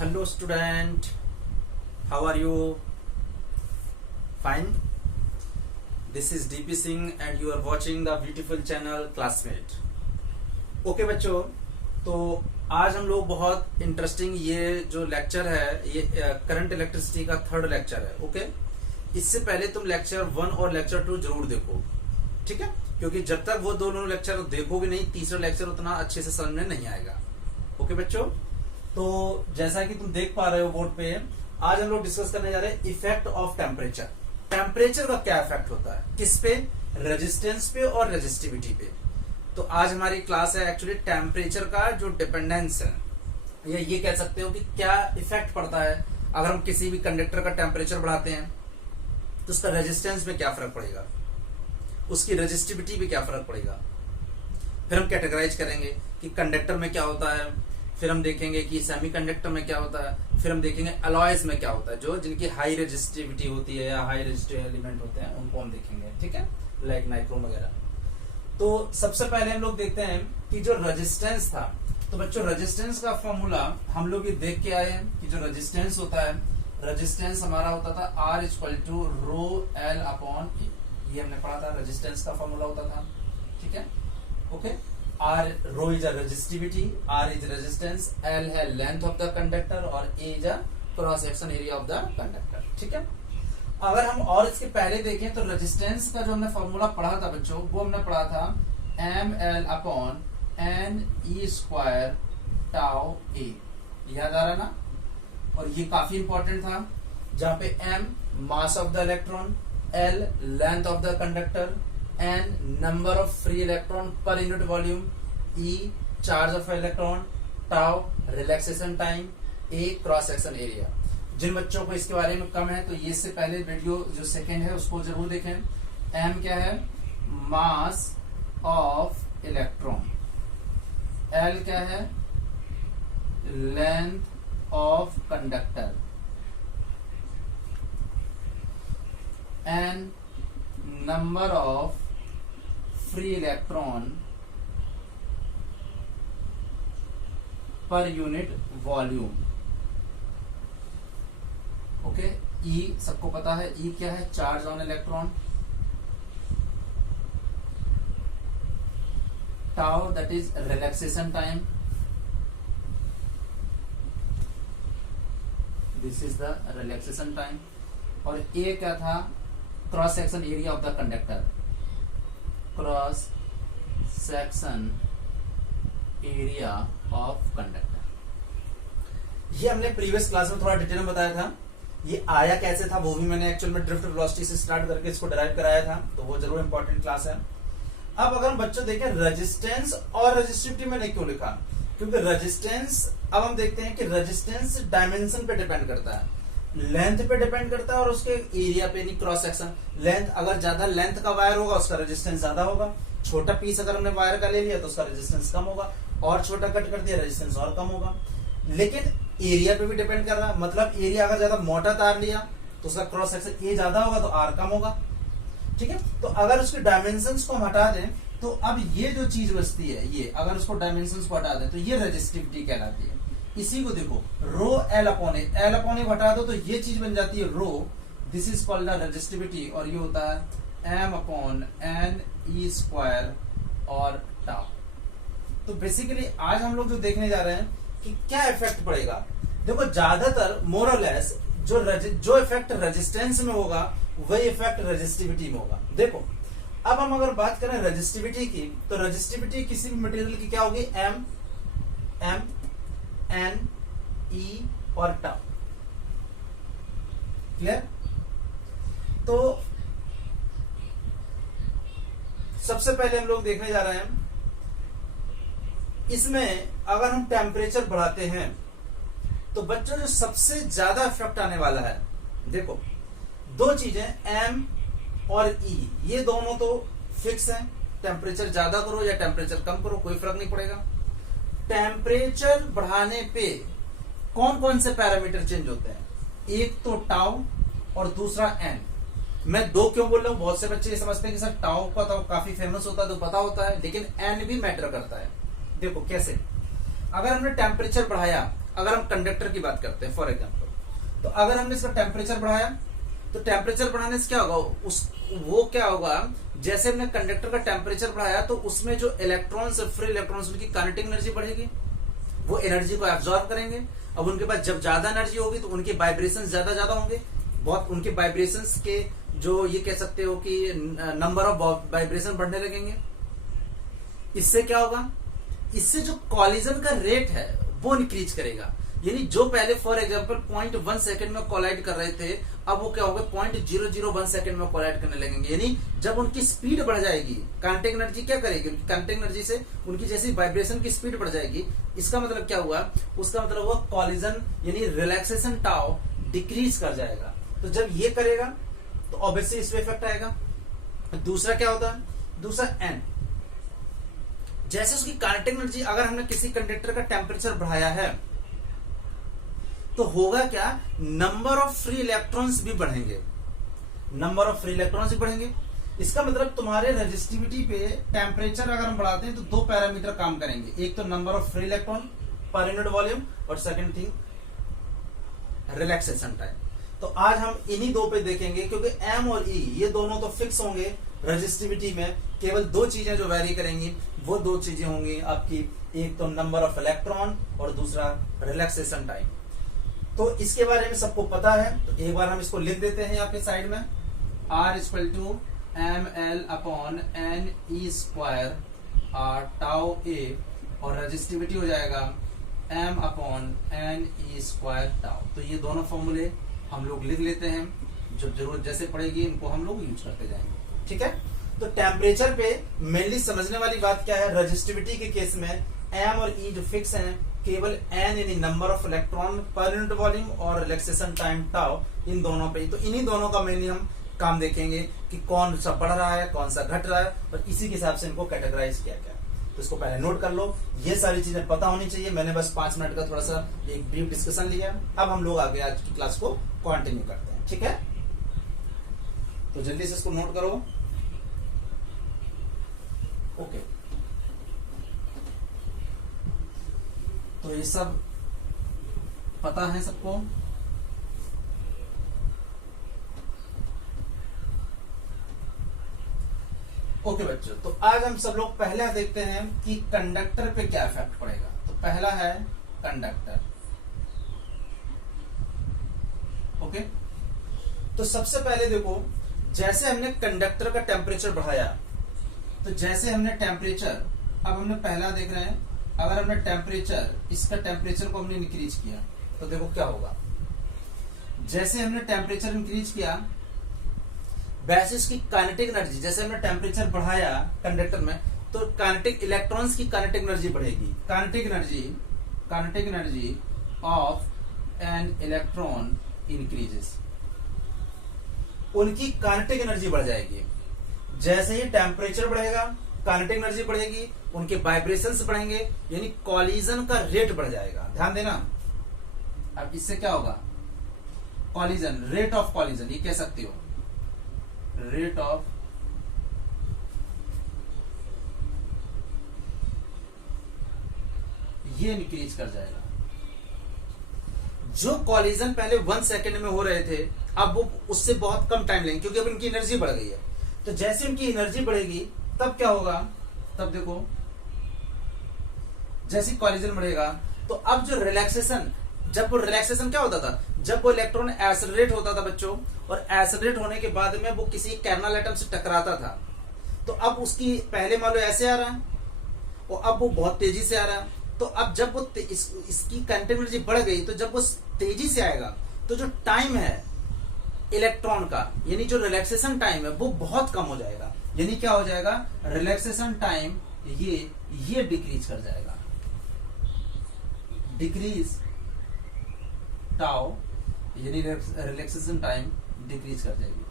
Hello student, how are you? Fine. This is DP Singh and you are watching the beautiful channel Classmate. Okay बच्चों, तो आज हम लोग बहुत interesting ये जो लेक्चर है ये करंट इलेक्ट्रिसिटी का थर्ड लेक्चर है. ओके, इससे पहले तुम लेक्चर 1 और लेक्चर 2 जरूर देखो, ठीक है? क्योंकि जब तक वो दोनों लेक्चर देखोगे नहीं, तीसरा लेक्चर उतना अच्छे से समझ में नहीं आएगा. ओके बच्चों, तो जैसा कि तुम देख पा रहे हो बोर्ड पे, आज हम लोग डिस्कस करने जा रहे हैं इफेक्ट ऑफ टेम्परेचर. टेम्परेचर का क्या इफेक्ट होता है, किस पे? रेजिस्टेंस पे और रेजिस्टिविटी पे. तो आज हमारी क्लास है एक्चुअली टेम्परेचर का जो डिपेंडेंस है, या ये कह सकते हो कि क्या इफेक्ट पड़ता है अगर हम किसी भी कंडक्टर का टेम्परेचर बढ़ाते हैं तो उसका रेजिस्टेंस में क्या फर्क पड़ेगा, उसकी रेजिस्टिविटी पे क्या फर्क पड़ेगा. फिर हम कैटेगराइज करेंगे कि कंडक्टर में क्या होता है, फिर हम देखेंगे कि सेमीकंडक्टर में क्या होता है, फिर हम देखेंगे अलॉयज में क्या होता है, जो जिनकी हाई रेजिस्टिविटी होती है या हाई रेजिस्टिव एलिमेंट होते हैं उनको हम देखेंगे, ठीक है, लाइक नाइक्रोम वगैरह. तो सबसे पहले हम लोग देखते हैं कि जो रेजिस्टेंस था, तो बच्चों रेजिस्टेंस का फॉर्मूला हम लोग ये देख के आए हैं कि जो रेजिस्टेंस होता है, रेजिस्टेंस हमारा होता था R = ρL/A. ये हमने पढ़ा था, रेजिस्टेंस का फॉर्मूला होता था, ठीक है. Okay, ρ is a resistivity, R is resistance, L है लेंथ ऑफ द कंडक्टर और A is a cross section area of the conductor, ठीक है. अगर हम और इसके पहले देखें तो रेजिस्टेंस का जो हमने फॉर्मूला पढ़ा था बच्चों, वो हमने पढ़ा था mL/ne² τA. याद आ रहा ना? और ये काफी इंपॉर्टेंट था, जहां पे m mass of the electron, L length of the conductor, n number of free electron per unit volume, E charge of electron, tau relaxation time, A cross section area. जिन बच्चों को इसके बारे में कम है तो ये से पहले वीडियो जो सेकंड है उसको जरूर देखें. m क्या है? Mass of electron. L क्या है? Length of conductor. n number of free electron per unit volume. Okay, E सबको पता है, E क्या है? Charge on electron. Tau that is relaxation time. This is the relaxation time. और A क्या था? Cross section area of the conductor. Cross section area of conductor. ये हमने प्रीवियस क्लास में थोड़ा डिटेल में बताया था. ये आया कैसे था वो भी मैंने एक्चुअल में ड्रिफ्ट वेलोसिटी से स्टार्ट करके इसको डिराइव कराया था, तो वो जरूर इंपॉर्टेंट क्लास है. अब अगर हम बच्चों देखें रेजिस्टेंस और रेजिस्टिविटी मैंने क्यों लिखा, क्योंकि रेजिस्टेंस, अब हम देखते हैं कि रेजिस्टेंस डायमेंशन पे डिपेंड करता है, लेंथ पे डिपेंड करता है और उसके एरिया पे, नहीं क्रॉस सेक्शन. लेंथ, अगर ज्यादा लेंथ का वायर होगा उसका रेजिस्टेंस ज्यादा होगा. छोटा पीस अगर हमने वायर का ले लिया तो उसका रेजिस्टेंस कम होगा, और छोटा कट कर दिया रेजिस्टेंस और कम होगा. लेकिन एरिया पे भी डिपेंड कर रहा है, मतलब एरिया अगर ज्यादा मोटा तार लिया तो उसका क्रॉस सेक्शन ए ज्यादा होगा तो आर कम होगा, ठीक है. तो अगर उसके डायमेंशंस को हम हटा दें तो अब ये जो चीज बचती है, ये अगर उसको डायमेंशंस को हटा दें तो ये रेजिस्टिविटी कहलाती है. इसी को देखो, ρL/A, L/A हटा दो तो ये चीज बन जाती है rho. This is called the resistivity, और ये होता है m/ne² और टाउ. तो बेसिकली आज हम लोग जो देखने जा रहे हैं कि क्या इफेक्ट पड़ेगा. देखो, ज्यादातर मोर और लेस जो इफेक्ट रेजिस्टेंस में होगा वही इफेक्ट रेजिस्टिविटी में होगा. देखो, अब हम अगर बात करें रेजिस्टिविटी की, तो रेजिस्टिविटी किसी भी मटेरियल की क्या होगी? m n e और टाउ. क्लियर? तो सबसे पहले हम लोग देखने जा रहे हैं, इसमें अगर हम टेम्परेचर बढ़ाते हैं तो बच्चों जो सबसे ज्यादा इफेक्ट आने वाला है, देखो दो चीजें m और e, ये दोनों तो फिक्स हैं. टेम्परेचर ज्यादा करो या टेम्परेचर कम करो कोई फर्क नहीं पड़ेगा. टेम्परेचर बढ़ाने पे कौन कौन से पैरामीटर चेंज होते हैं? एक तो टाउ और दूसरा n. मैं दो क्यों बोल रहा हूं, बहुत से बच्चे ये समझते हैं कि सर टाउ का तो काफी फेमस होता है तो पता होता है, लेकिन n भी मैटर करता है. देखो कैसे, अगर हमने टेम्परेचर बढ़ाया अगर हम कंडक्टर की बात करते हैं फॉर एग्जाम्पल, तो अगर हमने इसका टेम्परेचर बढ़ाया तो टेम्परेचर बढ़ाने से क्या होगा, वो क्या होगा, जैसे हमने कंडक्टर का टेम्परेचर बढ़ाया तो उसमें जो इलेक्ट्रॉन्स, फ्री इलेक्ट्रॉन्स, उनकी काइनेटिक एनर्जी बढ़ेगी, वो एनर्जी को एब्जॉर्ब करेंगे। अब उनके पास जब ज्यादा एनर्जी होगी तो उनके वाइब्रेशन ज्यादा होंगे, बहुत उनके वाइब्रेशंस के जो ये कह सकते हो कि नंबर ऑफ वाइब्रेशन बढ़ने लगेंगे। इससे क्या होगा, इससे जो कॉलिजन का रेट है वो इंक्रीज करेगा, यानी जो पहले फॉर एग्जांपल 0.1 सेकंड में कोलाइड कर रहे थे, अब वो क्या होगा 0.001 सेकंड में कोलाइड करने लगेंगे। यानी जब उनकी स्पीड बढ़ जाएगी, काइनेटिक एनर्जी क्या करेगी, उनकी काइनेटिक एनर्जी से उनकी जैसी वाइब्रेशन की स्पीड बढ़ जाएगी, इसका मतलब क्या हुआ, उसका मतलब हुआ कॉलिजन यानी रिलैक्सेशन टाउ डिक्रीज कर जाएगा। तो जब ये करेगा तो ऑब्वियसली इस पे इफेक्ट आएगा। दूसरा क्या होता है, दूसरा एन, जैसे उसकी काइनेटिक एनर्जी, अगर हमने किसी कंडक्टर का टेम्परेचर बढ़ाया है तो होगा क्या, नंबर ऑफ फ्री इलेक्ट्रॉन्स भी बढ़ेंगे, नंबर ऑफ फ्री इलेक्ट्रॉन्स भी बढ़ेंगे। इसका मतलब तुम्हारे रेजिस्टिविटी पे टेम्परेचर अगर हम बढ़ाते हैं तो दो पैरामीटर काम करेंगे, एक तो number of free electron per unit volume और सेकंड थिंग रिलैक्सेशन टाइम। तो आज हम इन्हीं दो पे देखेंगे, क्योंकि एम और ई ये दोनों तो फिक्स होंगे रेजिस्टिविटी में, केवल दो चीजें जो वेरी करेंगी वो दो चीजें होंगी आपकी, एक तो नंबर ऑफ इलेक्ट्रॉन और दूसरा रिलैक्सेशन टाइम। तो इसके बारे में सबको पता है, तो एक बार हम इसको लिख देते हैं यहाँ पे साइड में, R equal to ml upon n e square r tau a, और रेजिस्टिविटी हो जाएगा m upon n e square tau. तो ये दोनों फॉर्मूले हम लोग लिख लेते हैं, जब जरूरत जैसे पड़ेगी इनको हम लोग यूज करते जाएंगे, ठीक है। तो टेम्परेचर पे मेनली समझने वाली बात क्या है, रेजिस्टिविटी के केस में m और e जो फिक्स हैं, केवल n यानी number of electron per unit volume और रिलैक्सेशन टाइम टाउ, इन दोनों पे, तो इन्हीं दोनों का मेनली हम काम देखेंगे कि कौन सा बढ़ रहा है कौन सा घट रहा है, और इसी के हिसाब से इनको कैटेगराइज किया गया। तो इसको पहले नोट कर लो, ये सारी चीजें पता होनी चाहिए। मैंने बस 5 मिनट का थोड़ा सा एक ब्रीफ डिस्कशन लिया, अब हम लोग आगे आज की क्लास को कंटिन्यू करते हैं, ठीक है। तो जल्दी से इसको नोट करो, ओके। तो ये सब पता है सबको, ओके बच्चों। तो आज हम सब लोग पहला देखते हैं कि कंडक्टर पे क्या इफेक्ट पड़ेगा। तो पहला है कंडक्टर, ओके। तो सबसे पहले देखो, जैसे हमने कंडक्टर का टेम्परेचर बढ़ाया, तो जैसे हमने टेम्परेचर, अब हमने पहला देख रहे हैं, अगर हमने टेम्परेचर, इसका टेम्परेचर को हमने इंक्रीज किया तो देखो क्या होगा, जैसे हमने टेम्परेचर इंक्रीज किया वैसे इसकी काइनेटिक एनर्जी, जैसे हमने टेम्परेचर बढ़ाया कंडक्टर में तो काइनेटिक इलेक्ट्रॉन्स की काइनेटिक एनर्जी बढ़ेगी। Kinetic energy of an electron increases, उनकी काइनेटिक एनर्जी बढ़ जाएगी। जैसे ही टेम्परेचर बढ़ेगा काइनेटिक एनर्जी बढ़ेगी, उनके वाइब्रेशंस बढ़ेंगे, यानी कॉलिजन का रेट बढ़ जाएगा। ध्यान देना, अब इससे क्या होगा, कॉलिजन, रेट ऑफ कॉलिजन ये कह सकते हो, रेट ऑफ ये इंक्रीज कर जाएगा। जो कॉलिजन पहले 1 सेकेंड में हो रहे थे अब वो उससे बहुत कम टाइम लेंगे, क्योंकि अब इनकी एनर्जी बढ़ गई है। तो जैसे इनकी एनर्जी बढ़ेगी तब क्या होगा, तब देखो जैसे कॉलिजन बढ़ेगा तो अब जो रिलैक्सेशन, जब वो रिलैक्सेशन क्या होता था, जब वो इलेक्ट्रॉन एक्सेलरेट होता था बच्चों, और एक्सेलरेट होने के बाद में वो किसी कर्नल एटम से टकराता था, तो अब उसकी पहले मान लो ऐसे आ रहा है और अब वो बहुत तेजी से आ रहा है। तो अब जब वो इसकी काइनेटिक एनर्जी बढ़ गई, तो जब वो तेजी से आएगा तो जो टाइम है इलेक्ट्रॉन का, यानी जो रिलैक्सेशन टाइम है वो बहुत कम हो जाएगा। यानी क्या हो जाएगा, रिलैक्सेशन टाइम ये डिक्रीज कर जाएगा, डिक्रीज टाउ, यानी रिलैक्सेशन टाइम डिक्रीज कर जाएगी।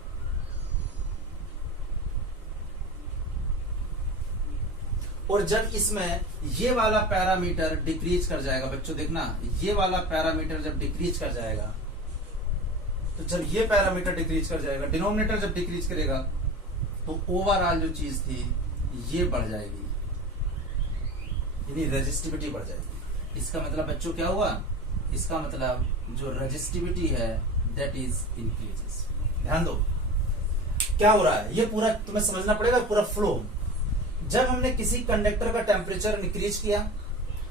और जब इसमें ये वाला पैरामीटर डिक्रीज कर जाएगा, बच्चों देखना, ये वाला पैरामीटर जब डिक्रीज कर जाएगा, तो जब ये पैरामीटर डिक्रीज कर जाएगा, डिनोमिनेटर जब डिक्रीज करेगा, तो ओवरऑल जो चीज थी ये बढ़ जाएगी, यानी रेजिस्टिविटी बढ़ जाएगी। इसका मतलब बच्चों क्या हुआ, इसका मतलब जो रेजिस्टिविटी है दैट इज इंक्रीजेस। ध्यान दो क्या हो रहा है, ये पूरा तुम्हें समझना पड़ेगा, पूरा फ्लो। जब हमने किसी कंडक्टर का टेम्परेचर इंक्रीज किया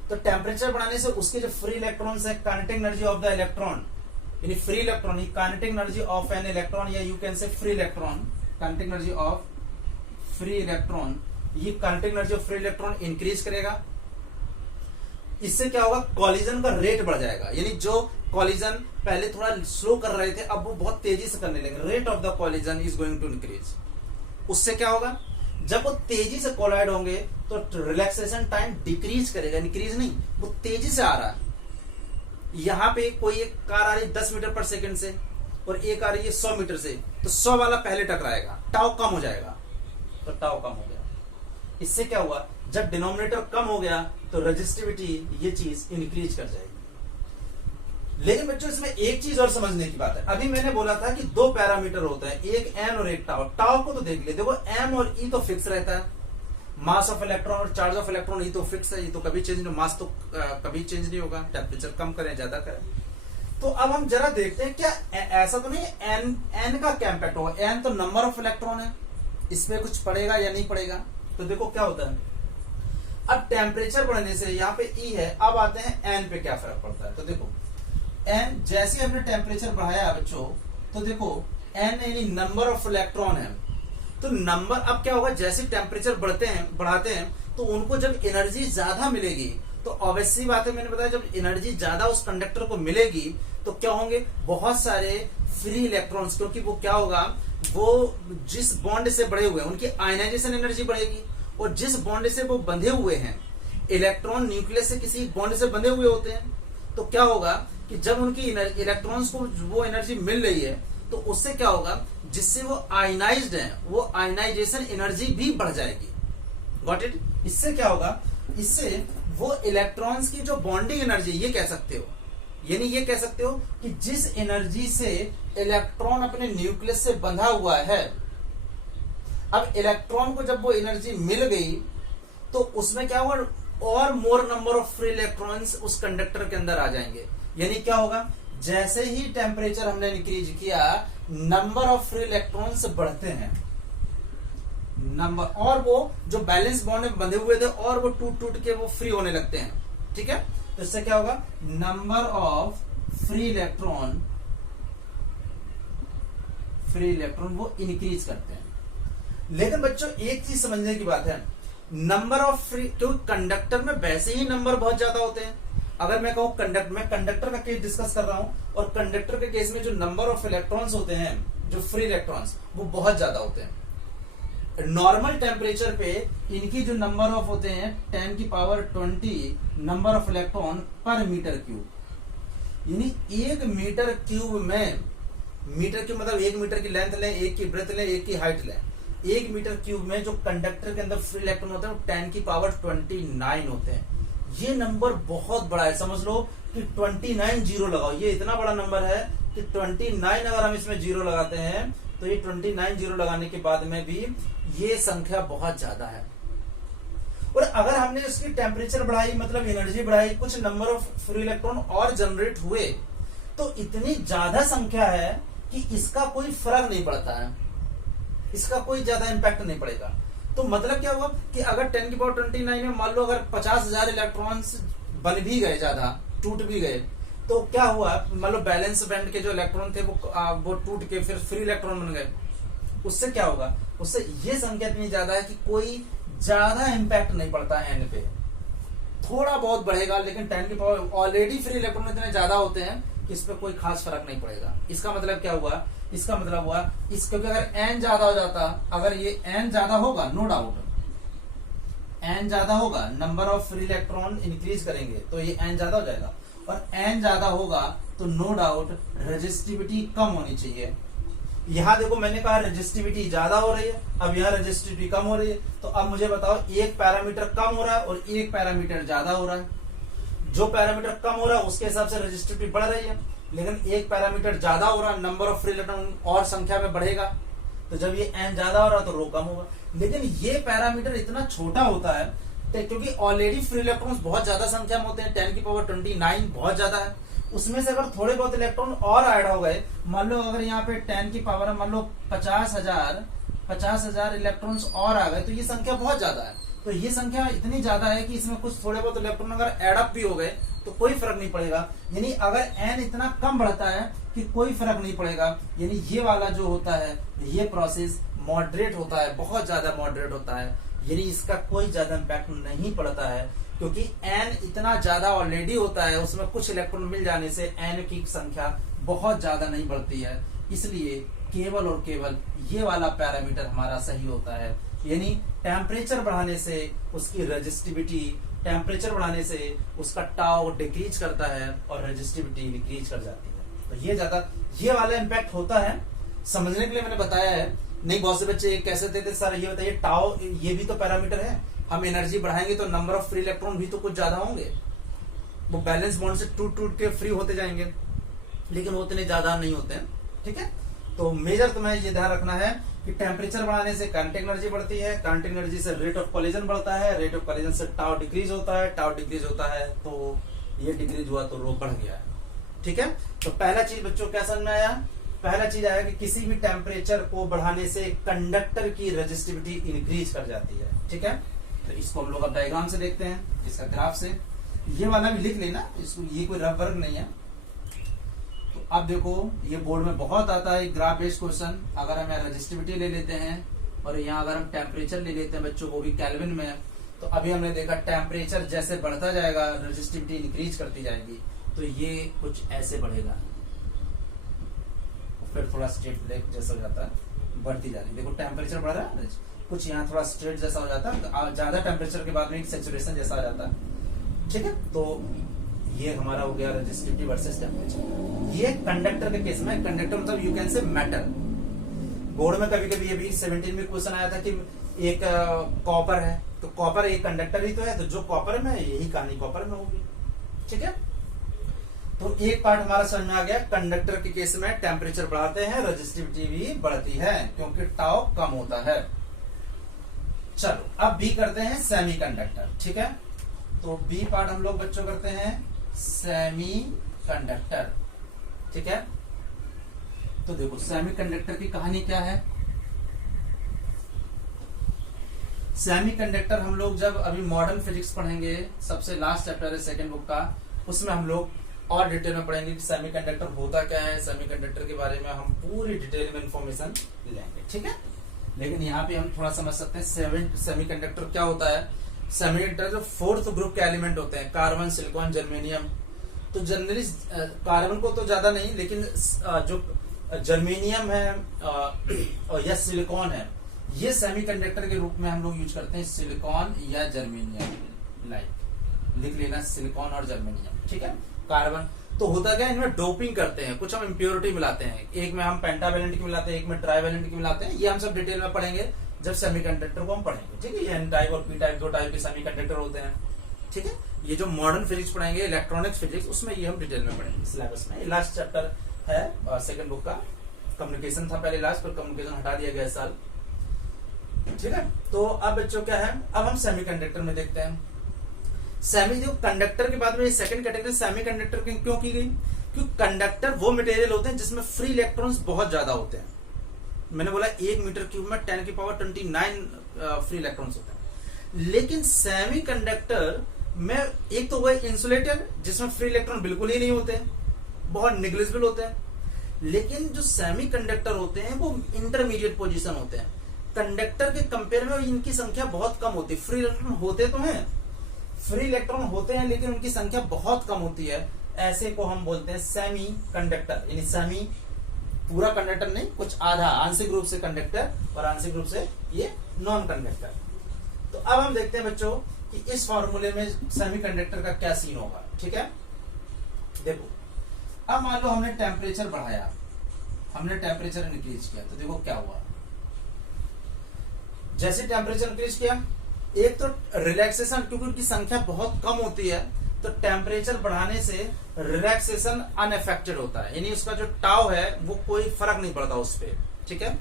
तो टेम्परेचर बढ़ाने से उसके जो फ्री इलेक्ट्रॉन्स है, kinetic energy of the electron, यानी free electron, kinetic energy of an electron, या you can say free electron, kinetic energy of free electron, ये kinetic energy of free electron increase करेगा। इससे क्या होगा, कॉलिजन का rate बढ़ जाएगा, यानी जो कॉलिजन पहले थोड़ा स्लो कर रहे थे अब वो बहुत तेजी से करने लगे, rate of the collision is going to increase. उससे क्या होगा, जब वो तेजी से कोलाइड होंगे तो रिलैक्सेशन टाइम डिक्रीज करेगा, इंक्रीज नहीं, वो तेजी से आ रहा है। यहां पे कोई एक कार आ रही है 10 मीटर पर सेकंड से और एक आ रही है 100 मीटर से, तो 100 वाला पहले टकराएगा, टाउ कम हो जाएगा, तो टाउ कम हो गया। इससे क्या हुआ, जब डिनोमिनेटर कम हो गया तो रेजिस्टिविटी ये चीज इंक्रीज कर जाएगी। लेकिन बच्चों इसमें एक चीज और समझने की बात है, अभी मैंने बोला था कि दो पैरामीटर होते हैं, एक एन और एक टाउ। टाउ को तो देख ले, देखो एम और ई तो फिक्स रहता है, मास ऑफ इलेक्ट्रॉन और चार्ज ऑफ इलेक्ट्रॉन ये तो फिक्स है, ये तो कभी चेंज नहीं, मास तो कभी चेंज नहीं होगा, टेम्परेचर कम करें ज्यादा करें। तो अब हम जरा देखते हैं क्या ऐसा तो नहीं एन का क्या इम्पैक्ट होगा, एन तो नंबर ऑफ इलेक्ट्रॉन है, इसमें कुछ पड़ेगा या नहीं पड़ेगा। तो देखो क्या होता है, अब टेम्परेचर बढ़ने से यहाँ पे ई है, अब आते हैं एन पे क्या फर्क पड़ता है। तो देखो एन जैसे हमने टेम्परेचर बढ़ाया बच्चों, तो देखो एन यानी नंबर ऑफ इलेक्ट्रॉन है, तो नंबर अब क्या होगा, जैसे टेम्परेचर बढ़ाते हैं तो उनको जब एनर्जी ज्यादा मिलेगी, तो ऑब्वियसली बात है, मैंने बताया जब एनर्जी ज्यादा उस कंडक्टर को मिलेगी तो क्या होंगे, बहुत सारे फ्री इलेक्ट्रॉन्स, क्योंकि वो क्या होगा, वो जिस बॉन्ड से बड़े हुए हैं उनकी आयनाइजेशन एनर्जी बढ़ेगी, और जिस बॉन्ड से वो बंधे हुए हैं, इलेक्ट्रॉन न्यूक्लियस से किसी बॉन्ड से बंधे हुए होते हैं, तो क्या होगा कि जब उनकी इलेक्ट्रॉन्स को वो एनर्जी मिल रही है तो उससे क्या होगा, जिससे वो आयनाइज्ड है, वो आयनाइजेशन एनर्जी भी बढ़ जाएगी। Got it. इससे क्या होगा, इससे वो इलेक्ट्रॉन्स की जो बॉन्डिंग एनर्जी, ये कह सकते हो, यानी ये कह सकते हो कि जिस एनर्जी से इलेक्ट्रॉन अपने न्यूक्लियस से बंधा हुआ है, अब इलेक्ट्रॉन को जब वो एनर्जी मिल गई तो उसमें क्या होगा, और मोर नंबर ऑफ फ्री इलेक्ट्रॉन्स उस कंडक्टर के अंदर आ जाएंगे। यानी क्या होगा, जैसे ही टेम्परेचर हमने इंक्रीज किया, नंबर ऑफ फ्री इलेक्ट्रॉन्स बढ़ते हैं, नंबर, और वो जो बैलेंस बॉन्ड में बंधे हुए थे और वो टूट टूट के वो फ्री होने लगते हैं। ठीक है, तो इससे क्या होगा, नंबर ऑफ फ्री इलेक्ट्रॉन वो इंक्रीज करते हैं। लेकिन बच्चों एक चीज समझने की बात है, नंबर ऑफ फ्री, क्योंकि कंडक्टर में वैसे ही नंबर बहुत ज्यादा होते हैं। अगर मैं कहूं मैं कंडक्टर का केस डिस्कस कर रहा हूं, और कंडक्टर के केस में जो नंबर ऑफ इलेक्ट्रॉन्स होते हैं, जो फ्री इलेक्ट्रॉन्स, वो बहुत ज्यादा होते हैं। नॉर्मल टेम्परेचर पे इनकी जो नंबर ऑफ होते हैं 10 की पावर 20 नंबर ऑफ इलेक्ट्रॉन पर मीटर क्यूब, यानी 1 मीटर क्यूब में, मीटर क्यूब मतलब 1 मीटर की लेंथ लें, 1 की ब्रेथ लें, 1 की हाइट लें, 1 मीटर क्यूब में जो कंडक्टर के अंदर फ्री इलेक्ट्रॉन होते हैं वो 10 की पावर 29 होते हैं। ये नंबर बहुत बड़ा है, समझ लो कि 29 जीरो लगाओ, ये इतना बड़ा नंबर है कि 29 अगर हम इसमें जीरो लगाते हैं तो ये 29 जीरो लगाने के बाद में भी ये संख्या बहुत ज्यादा है। और अगर हमने इसकी टेम्परेचर बढ़ाई, मतलब एनर्जी बढ़ाई, कुछ नंबर ऑफ फ्री इलेक्ट्रॉन और जनरेट हुए, तो इतनी ज्यादा संख्या है कि इसका कोई फर्क नहीं पड़ता है, इसका कोई ज्यादा इंपैक्ट नहीं पड़ेगा। तो मतलब क्या हुआ कि अगर 10 की पावर 29 में मान लो अगर 50,000 इलेक्ट्रॉन्स बन भी गए, ज्यादा टूट भी गए, तो क्या हुआ, मान लो बैलेंस बैंड के जो इलेक्ट्रॉन थे वो टूट के फिर फ्री इलेक्ट्रॉन बन गए। उससे क्या होगा, उससे ये संख्या इतनी ज्यादा है कि कोई ज्यादा इंपैक्ट नहीं पड़ता एन पे, थोड़ा बहुत बढ़ेगा, लेकिन 10 की पावर ऑलरेडी फ्री इलेक्ट्रॉन इतने ज्यादा होते हैं कि इस पे कोई खास फर्क नहीं पड़ेगा। इसका मतलब क्या हुआ, इसका मतलब हुआ क्योंकि अगर एन ज्यादा हो जाता, अगर ये एन ज्यादा होगा, नो डाउट एन ज्यादा होगा, number of free electron increase करेंगे तो ये एन ज्यादा हो जाएगा, और एन ज्यादा होगा तो नो डाउट रेजिस्टिविटी कम होनी चाहिए। यहां देखो मैंने कहा रेजिस्टिविटी ज्यादा हो रही है, अब यहाँ रेजिस्टिविटी कम हो रही है, तो अब मुझे बताओ एक पैरामीटर कम हो रहा है और एक पैरामीटर ज्यादा हो रहा है। जो पैरामीटर कम हो रहा है उसके हिसाब से रेजिस्टिविटी बढ़ रही है, लेकिन एक पैरामीटर ज्यादा हो रहा है, नंबर ऑफ फ्री इलेक्ट्रॉन और संख्या में बढ़ेगा, तो जब ये एन ज्यादा हो रहा है तो रो कम होगा। लेकिन ये पैरामीटर इतना छोटा होता है क्योंकि ऑलरेडी फ्री इलेक्ट्रॉन्स बहुत ज्यादा संख्या में होते हैं, 10 की पावर 29 बहुत ज्यादा है, उसमें से अगर थोड़े बहुत इलेक्ट्रॉन और ऐड हो गए, मान लो अगर यहाँ पे 10 की पावर मान लो 50,000 इलेक्ट्रॉन्स और आ गए, तो ये संख्या बहुत ज्यादा है। तो ये संख्या इतनी ज्यादा है कि इसमें कुछ थोड़े बहुत इलेक्ट्रॉन अगर एडअप भी हो गए तो कोई फर्क नहीं पड़ेगा। यानी अगर n इतना कम बढ़ता है कि कोई फर्क नहीं पड़ेगा, यानी ये वाला जो होता है ये प्रोसेस मॉडरेट होता है, बहुत ज्यादा मॉडरेट होता है, यानी इसका कोई ज्यादा इम्पैक्ट नहीं पड़ता है, क्योंकि n इतना ज्यादा ऑलरेडी होता है, उसमें कुछ इलेक्ट्रॉन मिल जाने से n की संख्या बहुत ज्यादा नहीं बढ़ती है। इसलिए केवल और केवल ये वाला पैरामीटर हमारा सही होता है, यानी टेम्परेचर बढ़ाने से उसकी रेजिस्टिविटी, टेम्परेचर बढ़ाने से उसका टाउ डिक्रीज करता है और रेजिस्टिविटी डिक्रीज कर जाती है। तो ये ज्यादा ये वाला इम्पैक्ट होता है, समझने के लिए मैंने बताया है। नहीं बहुत से बच्चे कैसे देते सर ये बताइए, टाउ ये भी तो पैरामीटर है, हम एनर्जी बढ़ाएंगे तो नंबर ऑफ फ्री इलेक्ट्रॉन भी तो कुछ ज्यादा होंगे, वो बैलेंस बॉन्ड से टूट टूट के फ्री होते जाएंगे, लेकिन वो उतने ज्यादा नहीं होते हैं। ठीक है, तो मेजर तुम्हें ये ध्यान रखना है कि टेम्परेचर बढ़ाने से काइनेटिक एनर्जी बढ़ती है, काइनेटिक एनर्जी से रेट ऑफ कोलिजन बढ़ता है, रेट ऑफ कोलिजन से टाउ डिक्रीज होता है, टाउ डिक्रीज होता है तो ये डिक्रीज हुआ तो रो बढ़ गया है। ठीक है, तो पहला चीज बच्चों क्या समझ में आया? पहला चीज आया कि किसी भी टेम्परेचर को बढ़ाने से कंडक्टर की रेजिस्टिविटी इंक्रीज कर जाती है। ठीक है, तो इसको हम लोग अब डायग्राम से देखते हैं, इसका ग्राफ से। ये वाला भी लिख लेना, इसको ये कोई रफ वर्क नहीं है। तो अब देखो ये बोर्ड में बहुत आता है ग्राफ बेस्ड क्वेश्चन। अगर हम रेजिस्टिविटी ले लेते हैं और यहाँ अगर हम टेम्परेचर ले लेते हैं बच्चों, वो भी केल्विन में, तो अभी हमने देखा टेम्परेचर जैसे बढ़ता जाएगा रेजिस्टिविटी इंक्रीज करती जाएगी, तो ये कुछ ऐसे बढ़ेगा, फिर थोड़ा स्ट्रेट ब्लैक जैसा हो जाता है, बढ़ती जा रही है। देखो टेम्परेचर बढ़ रहा है, कुछ यहाँ थोड़ा स्ट्रेट जैसा हो जाता है, ज्यादा टेम्परेचर के बाद में एक सैचुरेशन जैसा आ जाता है। ठीक है, तो ये हमारा हो गया रेजिस्टिविटी वर्सेस टेम्परेचर। ये कंडक्टर के केस में, कंडक्टर मतलब यू कैन से मेटल। बोर्ड में कभी कभी ये भी 17 में क्वेश्चन आया था कि एक कॉपर है, तो कॉपर एक कंडक्टर ही तो है, तो जो कॉपर में यही कहानी कॉपर में होगी। ठीक है, तो एक पार्ट हमारा समझ में आ गया, कंडक्टर के केस में टेम्परेचर बढ़ाते हैं, रेजिस्टिविटी भी बढ़ती है क्योंकि टाउ कम होता है। चलो अब बी करते हैं सेमी कंडक्टर। ठीक है, तो बी पार्ट हम लोग बच्चों करते हैं सेमी कंडक्टर। ठीक है, तो देखो सेमी कंडक्टर की कहानी क्या है। सेमी कंडक्टर हम लोग जब अभी मॉडर्न फिजिक्स पढ़ेंगे, सबसे लास्ट चैप्टर है सेकंड बुक का, उसमें हम लोग और डिटेल में पढ़ेंगे कि सेमीकंडक्टर होता क्या है, सेमीकंडक्टर के बारे में हम पूरी डिटेल में इंफॉर्मेशन लेंगे। ठीक है, लेकिन यहाँ पे हम थोड़ा समझ सकते हैं सेमीकंडक्टर क्या होता है। सेमीकंडक्टर जो फोर्थ ग्रुप के एलिमेंट होते हैं, कार्बन, सिलिकॉन, जर्मेनियम। तो जनरली कार्बन को तो ज्यादा नहीं, लेकिन जो जर्मेनियम है और या सिलिकॉन है, ये सेमीकंडक्टर के रूप में हम लोग यूज करते हैं, सिलिकॉन या जर्मेनियम। लाइक लिख लेना सिलिकॉन और जर्मेनियम। ठीक है, कार्बन तो होता क्या है, इनमें डोपिंग करते हैं, कुछ हम इम्प्योरिटी मिलाते हैं, एक में हम पेंटावेलेंट की मिलाते हैं, एक में ट्राइवेलेंट की मिलाते हैं। ये हम सब डिटेल में पढ़ेंगे जब सेमीकंडक्टर को हम पढ़ेंगे। ठीक है, ये एन टाइप और पी टाइप दो टाइप के सेमीकंडक्टर होते हैं। ठीक है, ये जो मॉडर्न फिजिक्स पढ़ेंगे, इलेक्ट्रॉनिक्स फिजिक्स, उसमें ये हम डिटेल में पढ़ेंगे सिलेबस में। लास्ट चैप्टर है सेकंड बुक का, कम्युनिकेशन था पहले लास्ट, पर कम्युनिकेशन हटा दिया गया इस साल। ठीक है, तो अब बच्चों क्या है, अब हम सेमीकंडक्टर में देखते हैं। सेमी जो कंडक्टर के बाद में सेकंड कैटेगरी सेमी कंडक्टर क्यों की गई, क्योंकि कंडक्टर वो मटेरियल होते हैं जिसमें फ्री इलेक्ट्रॉन्स बहुत ज्यादा होते हैं। मैंने बोला 1 मीटर क्यूब में 10 की पावर 29 फ्री इलेक्ट्रॉन्स होते हैं, लेकिन सेमी कंडक्टर में एक तो वह इंसुलेटर जिसमें फ्री इलेक्ट्रॉन बिल्कुल ही नहीं होते, बहुत निग्लिजिबल होते हैं, लेकिन जो सेमी कंडक्टर होते हैं वो इंटरमीडिएट पोजीशन होते हैं। कंडक्टर के कंपेयर में इनकी संख्या बहुत कम होती है, फ्री इलेक्ट्रॉन होते तो हैं, फ्री इलेक्ट्रॉन होते हैं, लेकिन उनकी संख्या बहुत कम होती है। ऐसे को हम बोलते हैं सेमी कंडक्टर, यानी सेमी पूरा कंडक्टर नहीं, कुछ आधा, आंशिक रूप से कंडक्टर और आंशिक रूप से ये नॉन कंडक्टर। तो अब हम देखते हैं बच्चों कि इस फॉर्मूले में सेमी कंडक्टर का क्या सीन होगा। ठीक है, देखो अब मान लो हमने टेम्परेचर बढ़ाया, हमने टेम्परेचर इंक्रीज किया, तो देखो क्या हुआ। जैसे टेम्परेचर इंक्रीज किया, एक तो रिलैक्सेशन, क्योंकि उनकी संख्या बहुत कम होती है, तो टेम्परेचर बढ़ाने से रिलैक्सेशन अनअफेक्टेड होता है, यानी उसका जो टाउ है वो कोई फर्क नहीं पड़ता उस पर। ठीक है,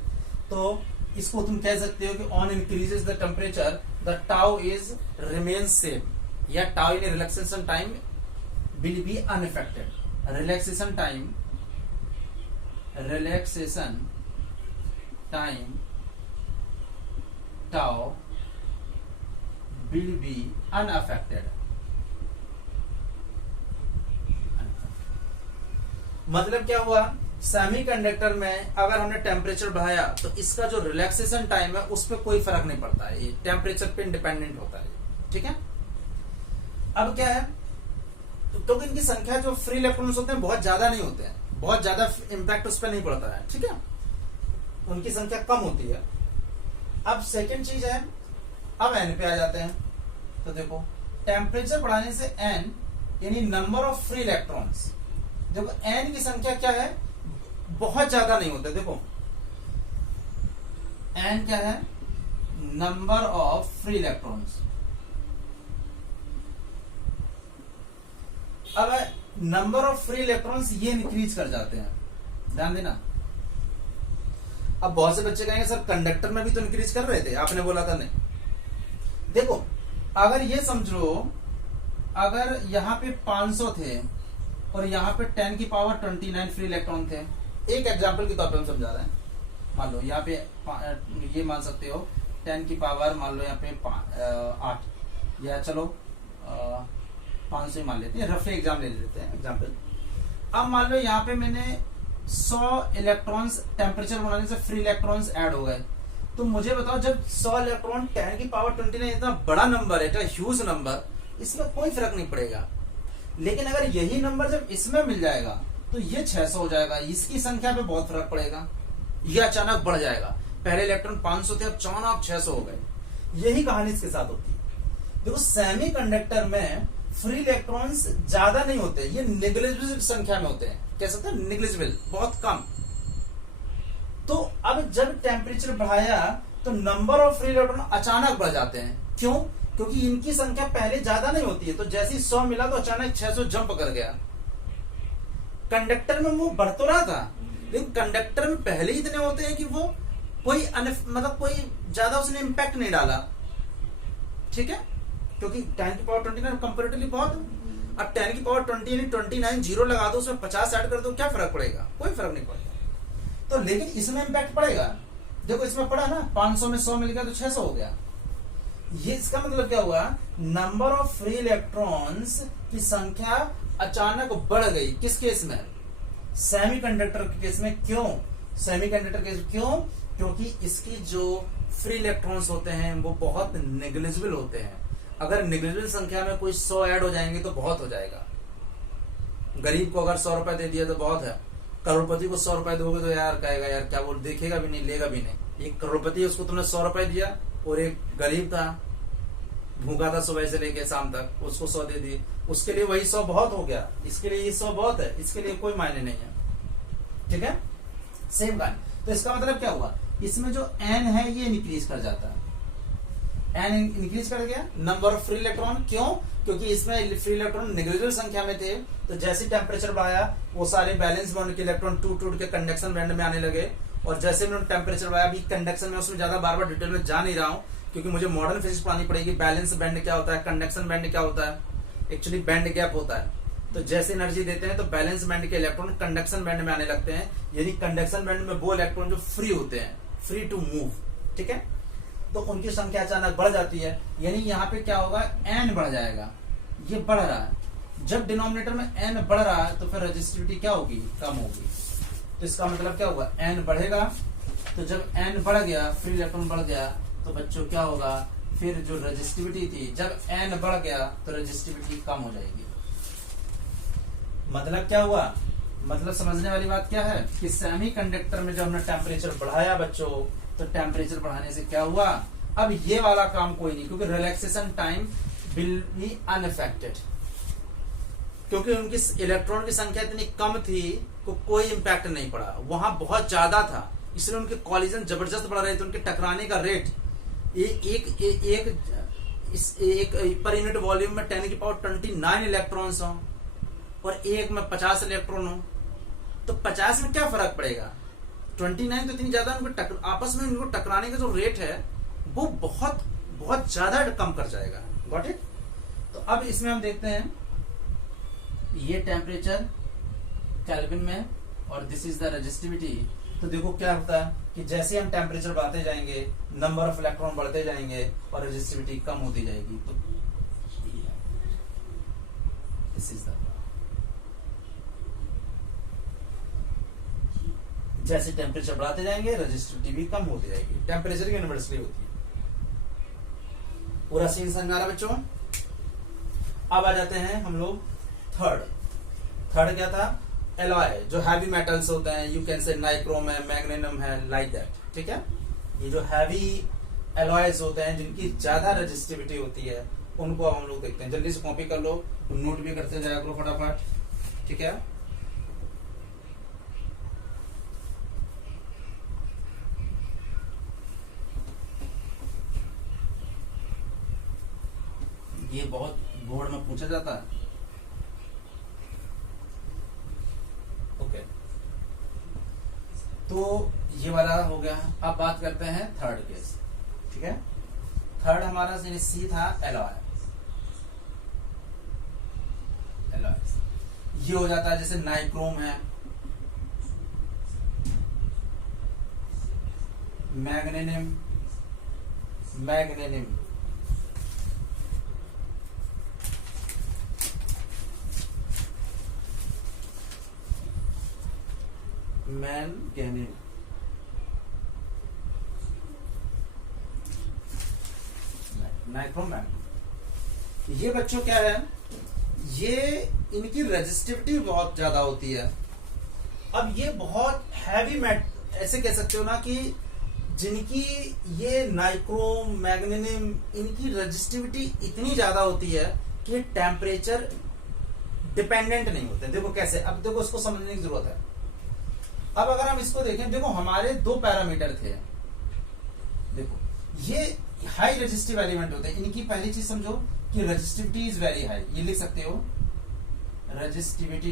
तो इसको तुम कह सकते हो कि on increases the temperature the tau is remain same, या tau in relaxation time will be unaffected. Relaxation time tau will be unaffected. मतलब क्या हुआ, सेमीकंडक्टर में अगर हमने टेम्परेचर बढ़ाया तो इसका जो रिलैक्सेशन टाइम है उस पर कोई फर्क नहीं पड़ता है, ये टेम्परेचर पे इंडिपेंडेंट होता है। ठीक है, अब क्या है, तो इनकी संख्या जो फ्री इलेक्ट्रॉन्स होते हैं बहुत ज्यादा नहीं होते हैं, बहुत ज्यादा इंपैक्ट उस पर नहीं पड़ता है। ठीक है, उनकी संख्या कम होती है। अब सेकेंड चीज है, अब एन पे आ जाते हैं। तो देखो टेम्परेचर बढ़ाने से एन यानी नंबर ऑफ फ्री इलेक्ट्रॉन्स, देखो एन की संख्या क्या है, बहुत ज्यादा नहीं होता। देखो एन क्या है, नंबर ऑफ फ्री इलेक्ट्रॉन्स। अब नंबर ऑफ फ्री इलेक्ट्रॉन्स ये इंक्रीज कर जाते हैं, ध्यान देना। अब बहुत से बच्चे कहेंगे सर कंडक्टर में भी तो इंक्रीज कर रहे थे, आपने बोला था नहीं। देखो अगर ये समझो, अगर यहाँ पे 500 थे और यहाँ पे 10 की पावर 29 फ्री इलेक्ट्रॉन थे, एक एग्जांपल के तौर पे हम समझा रहे हैं। मान लो यहाँ पे ये मान सकते हो 10 की पावर मान लो यहाँ पे 8 या चलो 500 मान लेते हैं, रफली एग्जाम ले लेते हैं एग्जांपल। अब मान लो यहाँ पे मैंने 100 इलेक्ट्रॉन्स टेम्परेचर बढ़ाने से फ्री इलेक्ट्रॉन्स ऐड हो गए, तो मुझे बताओ जब 100 इलेक्ट्रॉन 10 की पावर 29 इतना बड़ा नंबर है, इतना ह्यूज नंबर, इसमें कोई फर्क नहीं पड़ेगा। लेकिन अगर यही नंबर जब इसमें मिल जाएगा तो ये 600 हो जाएगा, इसकी संख्या पे बहुत फर्क पड़ेगा, ये अचानक बढ़ जाएगा। पहले इलेक्ट्रॉन 500 थे, अब अचानक 600 हो गए। यही कहानी इसके साथ होती है। देखो सेमीकंडक्टर में फ्री इलेक्ट्रॉन्स ज्यादा नहीं होते, ये निग्लिजिबल संख्या में होते हैं। कह सकते हैं निग्लिजिबल, बहुत कम। तो अब जब टेम्परेचर बढ़ाया तो नंबर ऑफ फ्री इलेक्ट्रॉन अचानक बढ़ जाते हैं। क्यों? क्योंकि इनकी संख्या पहले ज्यादा नहीं होती है, तो जैसे ही 100 मिला तो अचानक 600 जंप कर गया। कंडक्टर में वो बढ़ तो रहा था, लेकिन कंडक्टर में पहले ही इतने होते हैं कि वो कोई मतलब कोई ज्यादा उसने इंपैक्ट नहीं डाला। ठीक है, क्योंकि 10 की पावर 29 कंपेरेटिवली बहुत। अब 10 की पावर 20 यानी 29 जीरो लगा दो, उसमें 50 ऐड कर दो, क्या फर्क पड़ेगा? कोई फर्क नहीं पड़ेगा। तो लेकिन इसमें इंपैक्ट पड़ेगा। देखो इसमें पड़ा ना, 500 में 100 मिल गया तो 600 हो गया। ये इसका मतलब क्या हुआ, नंबर ऑफ फ्री इलेक्ट्रॉन्स की संख्या अचानक बढ़ गई। किस केस में? सेमीकंडक्टर के केस में। क्यों सेमीकंडक्टर केस? क्यों? क्योंकि इसकी जो फ्री इलेक्ट्रॉन्स होते हैं वो बहुत नेग्लिजिबल होते हैं। अगर नेग्लिजिबल संख्या में कोई 100 ऐड हो जाएंगे तो बहुत हो जाएगा। गरीब को अगर 100 रुपए दे दिया तो बहुत है, करोड़पति को 100 रुपए दोगे तो यार कहेगा यार क्या, वो देखेगा भी नहीं, लेगा भी नहीं। एक करोड़पति उसको तुमने 100 रुपए दिया और एक गरीब था, भूखा था सुबह से लेके शाम तक, उसको 100 दे दिए, उसके लिए वही 100 बहुत हो गया, इसके लिए ये 100 बहुत है, इसके लिए कोई मायने नहीं है। ठीक है, सेम कहानी। तो इसका मतलब क्या हुआ, इसमें जो एन है ये इंक्रीज कर जाता है। एन इंक्रीज कर गया, नंबर ऑफ फ्री इलेक्ट्रॉन। क्यों? क्योंकि इसमें फ्री इलेक्ट्रॉन नेग्लिजिबल संख्या में थे, तो जैसे टेम्परेचर बढ़ाया वो सारे बैलेंस बॉन्ड के इलेक्ट्रॉन टूट के कंडक्शन बैंड में आने लगे। और जैसे मैंने टेम्परेचर बढ़ाया, अभी कंडक्शन में उसमें ज्यादा बार बार डिटेल में जा नहीं रहा हूं क्योंकि मुझे मॉडर्न फिजिक्स पढ़ानी पड़ेगी। बैलेंस बैंड क्या होता है, कंडक्शन बैंड क्या होता है, एक्चुअली बैंड गैप होता है। तो जैसे एनर्जी देते हैं तो बैलेंस बैंड के इलेक्ट्रॉन कंडक्शन बैंड में आने लगते हैं, यानी कंडक्शन बैंड में वो इलेक्ट्रॉन जो फ्री होते हैं, फ्री टू मूव। ठीक है, तो उनकी संख्या अचानक बढ़ जाती है, यानी यहाँ पे क्या होगा, एन बढ़ जाएगा। ये बढ़ रहा है, जब डिनोमिनेटर में एन बढ़ रहा है तो फिर रेजिस्टिविटी क्या होगी, कम होगी। तो इसका मतलब क्या होगा, एन बढ़ेगा। तो जब एन बढ़ गया, फ्री इलेक्ट्रॉन बढ़ गया, तो बच्चों क्या होगा, फिर जो रेजिस्टिविटी थी, जब एन बढ़ गया तो रेजिस्टिविटी कम हो जाएगी। मतलब क्या हुआ, मतलब समझने वाली बात क्या है कि सेमीकंडक्टर में जब हमने टेम्परेचर बढ़ाया बच्चों, तो टेम्परेचर बढ़ाने से क्या हुआ, अब ये वाला काम कोई नहीं, क्योंकि relaxation time will be unaffected. क्योंकि उनकी इलेक्ट्रॉन की संख्या इतनी कम थी तो कोई इंपैक्ट नहीं पड़ा, वहां बहुत ज्यादा था, इसलिए उनके कॉलिजन जबरदस्त बढ़ रहे थे। उनके टकराने का रेट एक पर यूनिट वॉल्यूम में 10 की पावर 29 इलेक्ट्रॉन्स हो और एक में 50 इलेक्ट्रॉन हो, तो 50 में क्या फर्क पड़ेगा, 29 तो इतनी ज्यादा उनको आपस में इनको टकराने का जो रेट है वो बहुत बहुत ज्यादा कम कर जाएगा। Got it? तो अब इसमें हम देखते हैं, ये टेम्परेचर केल्विन में और दिस इज द रेजिस्टिविटी। तो देखो क्या होता है कि जैसे हम टेम्परेचर बढ़ाते जाएंगे नंबर ऑफ इलेक्ट्रॉन बढ़ते जाएंगे और रेजिस्टिविटी कम होती जाएगी। तो दिस इज द, जैसे टेम्परेचर बढ़ाते जाएंगे रेजिस्टिविटी भी कम होती जाएगी। टेम्परेचर की यूनिवर्सली होती है। पूरा सीन समझ आ रहा बच्चों। अब आ जाते हैं हम लोग थर्ड क्या था, एलॉय, जो हैवी मेटल्स होते हैं, यू कैन से नाइक्रोम है, मैग्नीशियम है, लाइक दैट, ठीक है। ये जो हैवी एलॉयज होते हैं जिनकी ज्यादा रेजिस्टिविटी होती है उनको अब हम लोग देखते हैं। जल्दी से कॉपी कर लो, नोट भी करते जाया करो फटाफट, ठीक है। ये बहुत बोर्ड में पूछा जाता है। ओके, तो ये वाला हो गया। अब बात करते हैं थर्ड केस, ठीक है। थर्ड हमारा सी था एलॉय। ये हो जाता है जैसे नाइक्रोम है, मैग्नीशियम, नाइक्रोम। ये बच्चों क्या है, ये इनकी रेजिस्टिविटी बहुत ज्यादा होती है। अब ये बहुत हैवी ऐसे कह सकते हो ना कि जिनकी ये नाइक्रोम, मैग्नीशियम, इनकी रेजिस्टिविटी इतनी ज्यादा होती है कि टेम्परेचर डिपेंडेंट नहीं होते। देखो कैसे, अब देखो इसको समझने की जरूरत है। अब अगर हम इसको देखें, देखो हमारे दो पैरामीटर थे। देखो ये हाई रेजिस्टिव एलिमेंट होते हैं, इनकी पहली चीज समझो कि रेजिस्टिविटी इज वेरी हाई। ये लिख सकते हो, रेजिस्टिविटी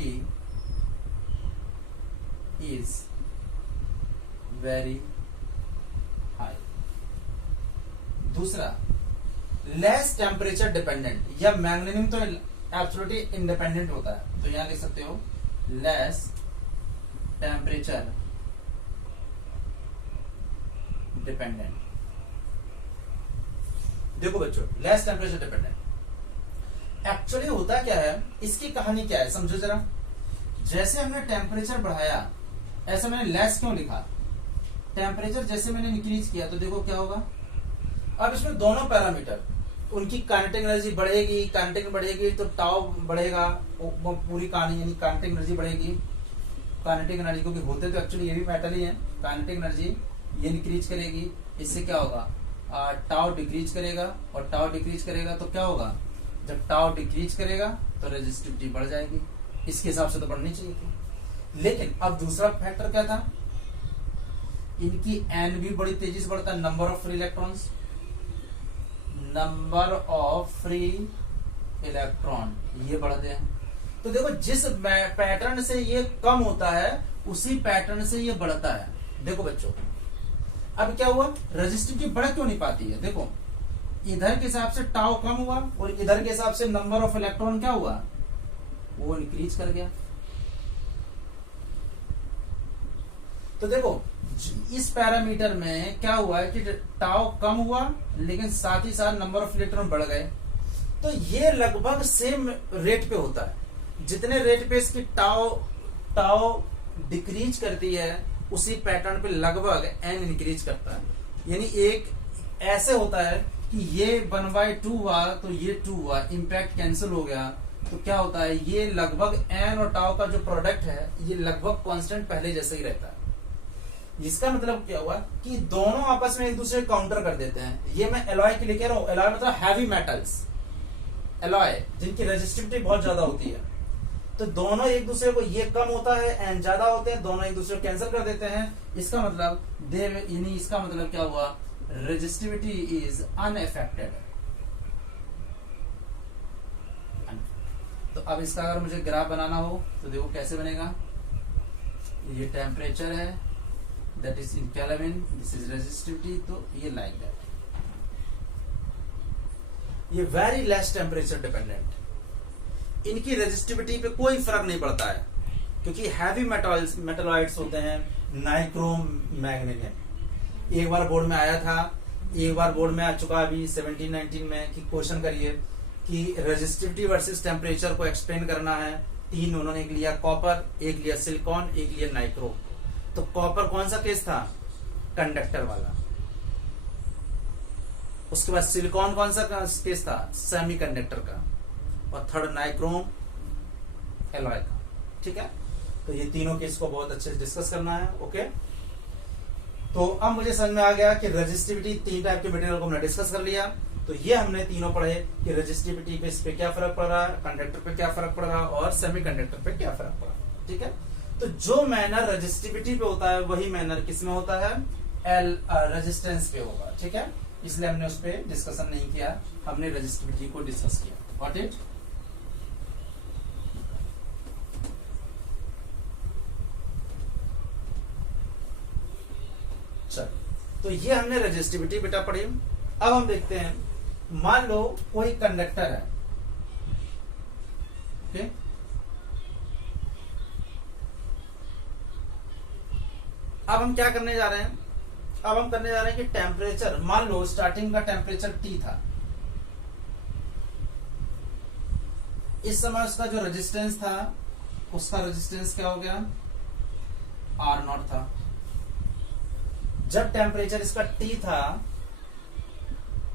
इज वेरी हाई। दूसरा, लेस टेम्परेचर डिपेंडेंट, या मैग्नीशियम तो एब्सोल्युटली इंडिपेंडेंट होता है, तो यहां लिख सकते हो लेस टेम्परेचर डिपेंडेंट। देखो बच्चों, लेस टेम्परेचर डिपेंडेंट एक्चुअली होता क्या है, इसकी कहानी क्या है समझो जरा। जैसे हमने टेम्परेचर बढ़ाया, ऐसा मैंने लेस क्यों लिखा, टेम्परेचर जैसे मैंने इंक्रीज किया तो देखो क्या होगा। अब इसमें दोनों पैरामीटर, उनकी काइनेटिक एनर्जी बढ़ेगी, काइनेटिक बढ़ेगी तो टाउ बढ़ेगा, वो पूरी कहानी यानी काइनेटिक एनर्जी बढ़ेगी। काइनेटिक एनर्जी, क्योंकि होते तो एक्चुअली ये भी मेटल ही है, काइनेटिक एनर्जी ये इंक्रीज करेगी, इससे क्या होगा, टाउ डिक्रीज करेगा, और टाउ डिक्रीज करेगा तो क्या होगा, जब टाउ डिक्रीज करेगा तो रेजिस्टिविटी बढ़ जाएगी। इसके हिसाब से तो बढ़नी चाहिए थी। लेकिन अब दूसरा फैक्टर क्या था, इनकी एन भी बड़ी तेजी से बढ़ता है, number of free electrons, number of free electron ये बढ़ते हैं। तो देखो जिस पैटर्न से ये कम होता है उसी पैटर्न से ये बढ़ता है। देखो बच्चों, अब क्या हुआ, रेजिस्टिविटी बढ़ क्यों नहीं पाती है। देखो इधर के हिसाब से टाउ कम हुआ और इधर के हिसाब से नंबर ऑफ इलेक्ट्रॉन क्या हुआ, वो इंक्रीज कर गया। तो देखो इस पैरामीटर में क्या हुआ है कि टाउ कम हुआ लेकिन साथ ही साथ नंबर ऑफ इलेक्ट्रॉन बढ़ गए। तो ये लगभग सेम रेट पे होता है, जितने रेट पे इसकी टाउ डिक्रीज करती है उसी पैटर्न पे लगभग एन इंक्रीज करता है। यानी एक ऐसे होता है कि ये 1/2 हुआ तो ये 2 हुआ, इम्पैक्ट कैंसिल हो गया, तो क्या होता है, ये लगभग एन और टाउ का जो प्रोडक्ट है ये लगभग कांस्टेंट पहले जैसे ही रहता है। इसका मतलब क्या हुआ कि दोनों आपस में एक दूसरे को काउंटर कर देते हैं। ये मैं एलॉय के लिए कह रहा हूं, एलॉय मतलब हैवी मेटल्स, एलॉय जिनकी रेजिस्टिविटी बहुत ज्यादा होती है। तो दोनों एक दूसरे को, ये कम होता है एन ज्यादा होते हैं, दोनों एक दूसरे को कैंसिल कर देते हैं। इसका मतलब यानी इसका मतलब क्या हुआ, रेजिस्टिविटी इज अनअफेक्टेड। तो अब इसका अगर मुझे ग्राफ बनाना हो तो देखो कैसे बनेगा। ये टेम्परेचर है, that is in kelvin, this is resistivity, तो ये लाइक दैट। ये वेरी लेस टेम्परेचर डिपेंडेंट, इनकी रेजिस्टिविटी पे कोई फर्क नहीं पड़ता है। क्योंकि हैवी मेटलॉइड्स होते हैं नाइक्रोम मैग्नीशियम। एक बार बोर्ड में आया था, एक बार बोर्ड में आ चुका अभी 17-19 में कि क्वेश्चन करिए कि रेजिस्टिविटी वर्सेस टेम्परेचर को एक्सप्लेन करना है। 3 उन्होंने, एक लिया कॉपर, एक लिया सिलिकॉन, एक लिया नाइक्रोम। तो कॉपर कौन सा केस था? कंडक्टर वाला। उसके बाद सिलिकॉन कौन सा केस था? सेमीकंडक्टर का। और थर्ड नाइक्रोम एलॉय का। ठीक है, तो ये तीनों केस को बहुत अच्छे से डिस्कस करना है। ओके, तो अब मुझे समझ में आ गया कि रेजिस्टिविटी 3 टाइप के मटेरियल को हमने डिस्कस कर लिया। तो ये हमने तीनों पढ़े कि रेजिस्टिविटी पे इस पे क्या फर्क पड़ रहा है, कंडक्टर पे क्या फर्क पड़ रहा है और सेमीकंडक्टर पे क्या फर्क पड़ रहा है। ठीक है, तो जो मैनर रेजिस्टिविटी पे होता है वही मैनर किस में होता है? रेजिस्टेंस पे होगा। ठीक है, इसलिए हमने उस पर डिस्कशन नहीं किया, हमने रेजिस्टिविटी को डिस्कस किया। Got it? चल, तो ये हमने रेजिस्टिविटी बेटा पढ़ी। अब हम देखते हैं, मान लो कोई कंडक्टर है। ओके, अब हम क्या करने जा रहे हैं? अब हम करने जा रहे हैं कि टेम्परेचर, मान लो स्टार्टिंग का टेम्परेचर T था, इस समय उसका जो रेजिस्टेंस था, उसका रेजिस्टेंस क्या हो गया? R0 था। जब टेम्परेचर इसका T था,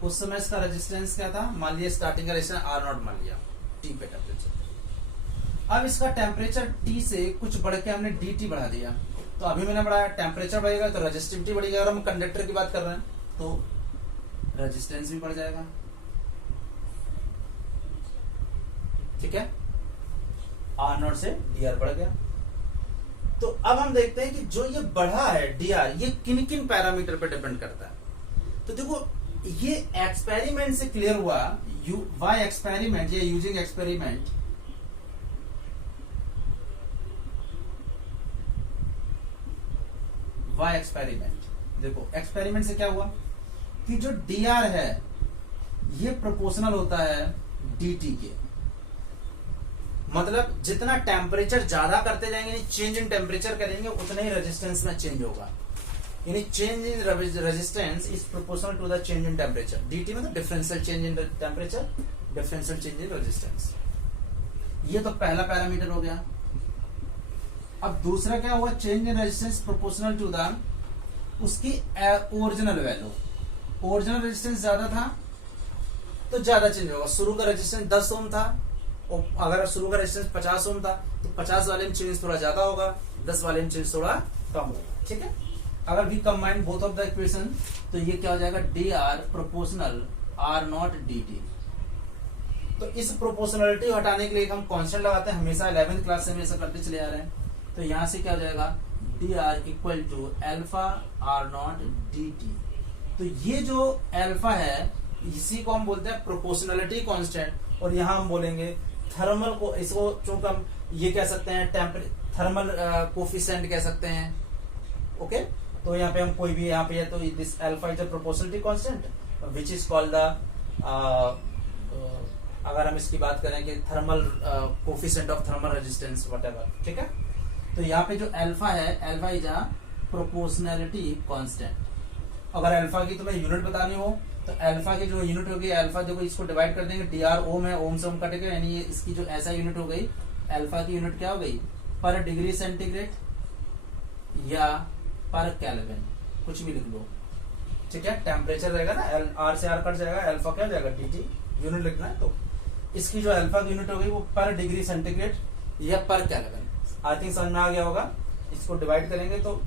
उस समय इसका रेजिस्टेंस क्या था? मान लिया स्टार्टिंग का रेजिस्टेंस R0 मान लिया, T पे टेम्परेचर। अब इसका टेम्परेचर T से कुछ बढ़ के हमने dt बढ़ा दिया। तो अभी मैंने बढ़ाया, टेम्परेचर बढ़ेगा तो रेजिस्टिविटी बढ़ेगी। अगर हम कंडक्टर की बात कर रहे हैं तो रेजिस्टेंस भी बढ़ जाएगा। ठीक है, R0 से dr बढ़ गया। तो अब हम देखते हैं कि जो ये बढ़ा है dr, ये किन किन पैरामीटर पे डिपेंड करता है। तो देखो, ये एक्सपेरिमेंट से क्लियर हुआ। वाई एक्सपेरिमेंट या यूजिंग एक्सपेरिमेंट, वाई एक्सपेरिमेंट, देखो एक्सपेरिमेंट से क्या हुआ कि जो dr है ये प्रोपोर्शनल होता है dt के। मतलब जितना टेम्परेचर ज्यादा करते जाएंगे, चेंज इन टेम्परेचर करेंगे, उतना ही रेजिस्टेंस में चेंज होगा। यानी change in resistance is proportional to the change in temperature. dt मतलब differential change in temperature, differential change in resistance. ये तो पहला पैरामीटर हो गया। अब दूसरा क्या हुआ? Change in resistance proportional to the उसकी ओरिजिनल वैल्यू। ओरिजिनल रेजिस्टेंस ज्यादा था तो ज्यादा चेंज होगा। शुरू का रेजिस्टेंस 10 ओम था, और अगर शुरू का रेजिस्टेंस 50 ओम था तो 50 वाले में चेंज थोड़ा ज्यादा होगा, 10 वाले में चेंज थोड़ा कम होगा। ठीक है, अगर we combine both of the equation तो ये क्या हो जाएगा? dr proportional R0 dt। तो इस प्रोपोर्शनलिटी हटाने के लिए हम कांस्टेंट लगाते हैं, हमेशा 11th क्लास से हम ऐसा करते चले आ रहे हैं। तो यहां से क्या हो जाएगा? dr equal to alpha R0 dt। तो ये जो अल्फा है, इसी को हम बोलते हैं प्रोपोर्शनलिटी कांस्टेंट। और यहां हम बोलेंगे थर्मल को, इसको चूंकि हम ये कह सकते हैं थर्मल कोफिशिएंट कह सकते हैं। ओके, तो यहाँ पे हम कोई भी यहाँ पे है तो this alpha is a proportionality constant which is called the, अगर हम इसकी बात करें कि thermal coefficient of thermal resistance whatever. ठीक है, तो यहाँ पे जो अल्फा है, alpha is a proportionality constant. अगर अल्फा की तुम्हें यूनिट बतानी हो तो अल्फा की जो यूनिट होगी, अल्फा देखो इसको डिवाइड कर देंगे, dr ओम है, ओम से ओम कटेगा, यानी ये इसकी जो ऐसा यूनिट हो गई, अल्फा की यूनिट क्या हो गई? पर डिग्री सेंटीग्रेड या पर केल्विन, कुछ भी लिख लो। ठीक है, टेम्परेचर रहेगा ना, r से r कट जाएगा, अल्फा क्या हो जाएगा? dt। यूनिट लिखना है तो इसकी जो अल्फा की यूनिट हो गई वो पर डिग्री सेंटीग्रेड या पर केल्विन। आई थिंक समझ में आ गया होगा। इसको डिवाइड करेंगे तो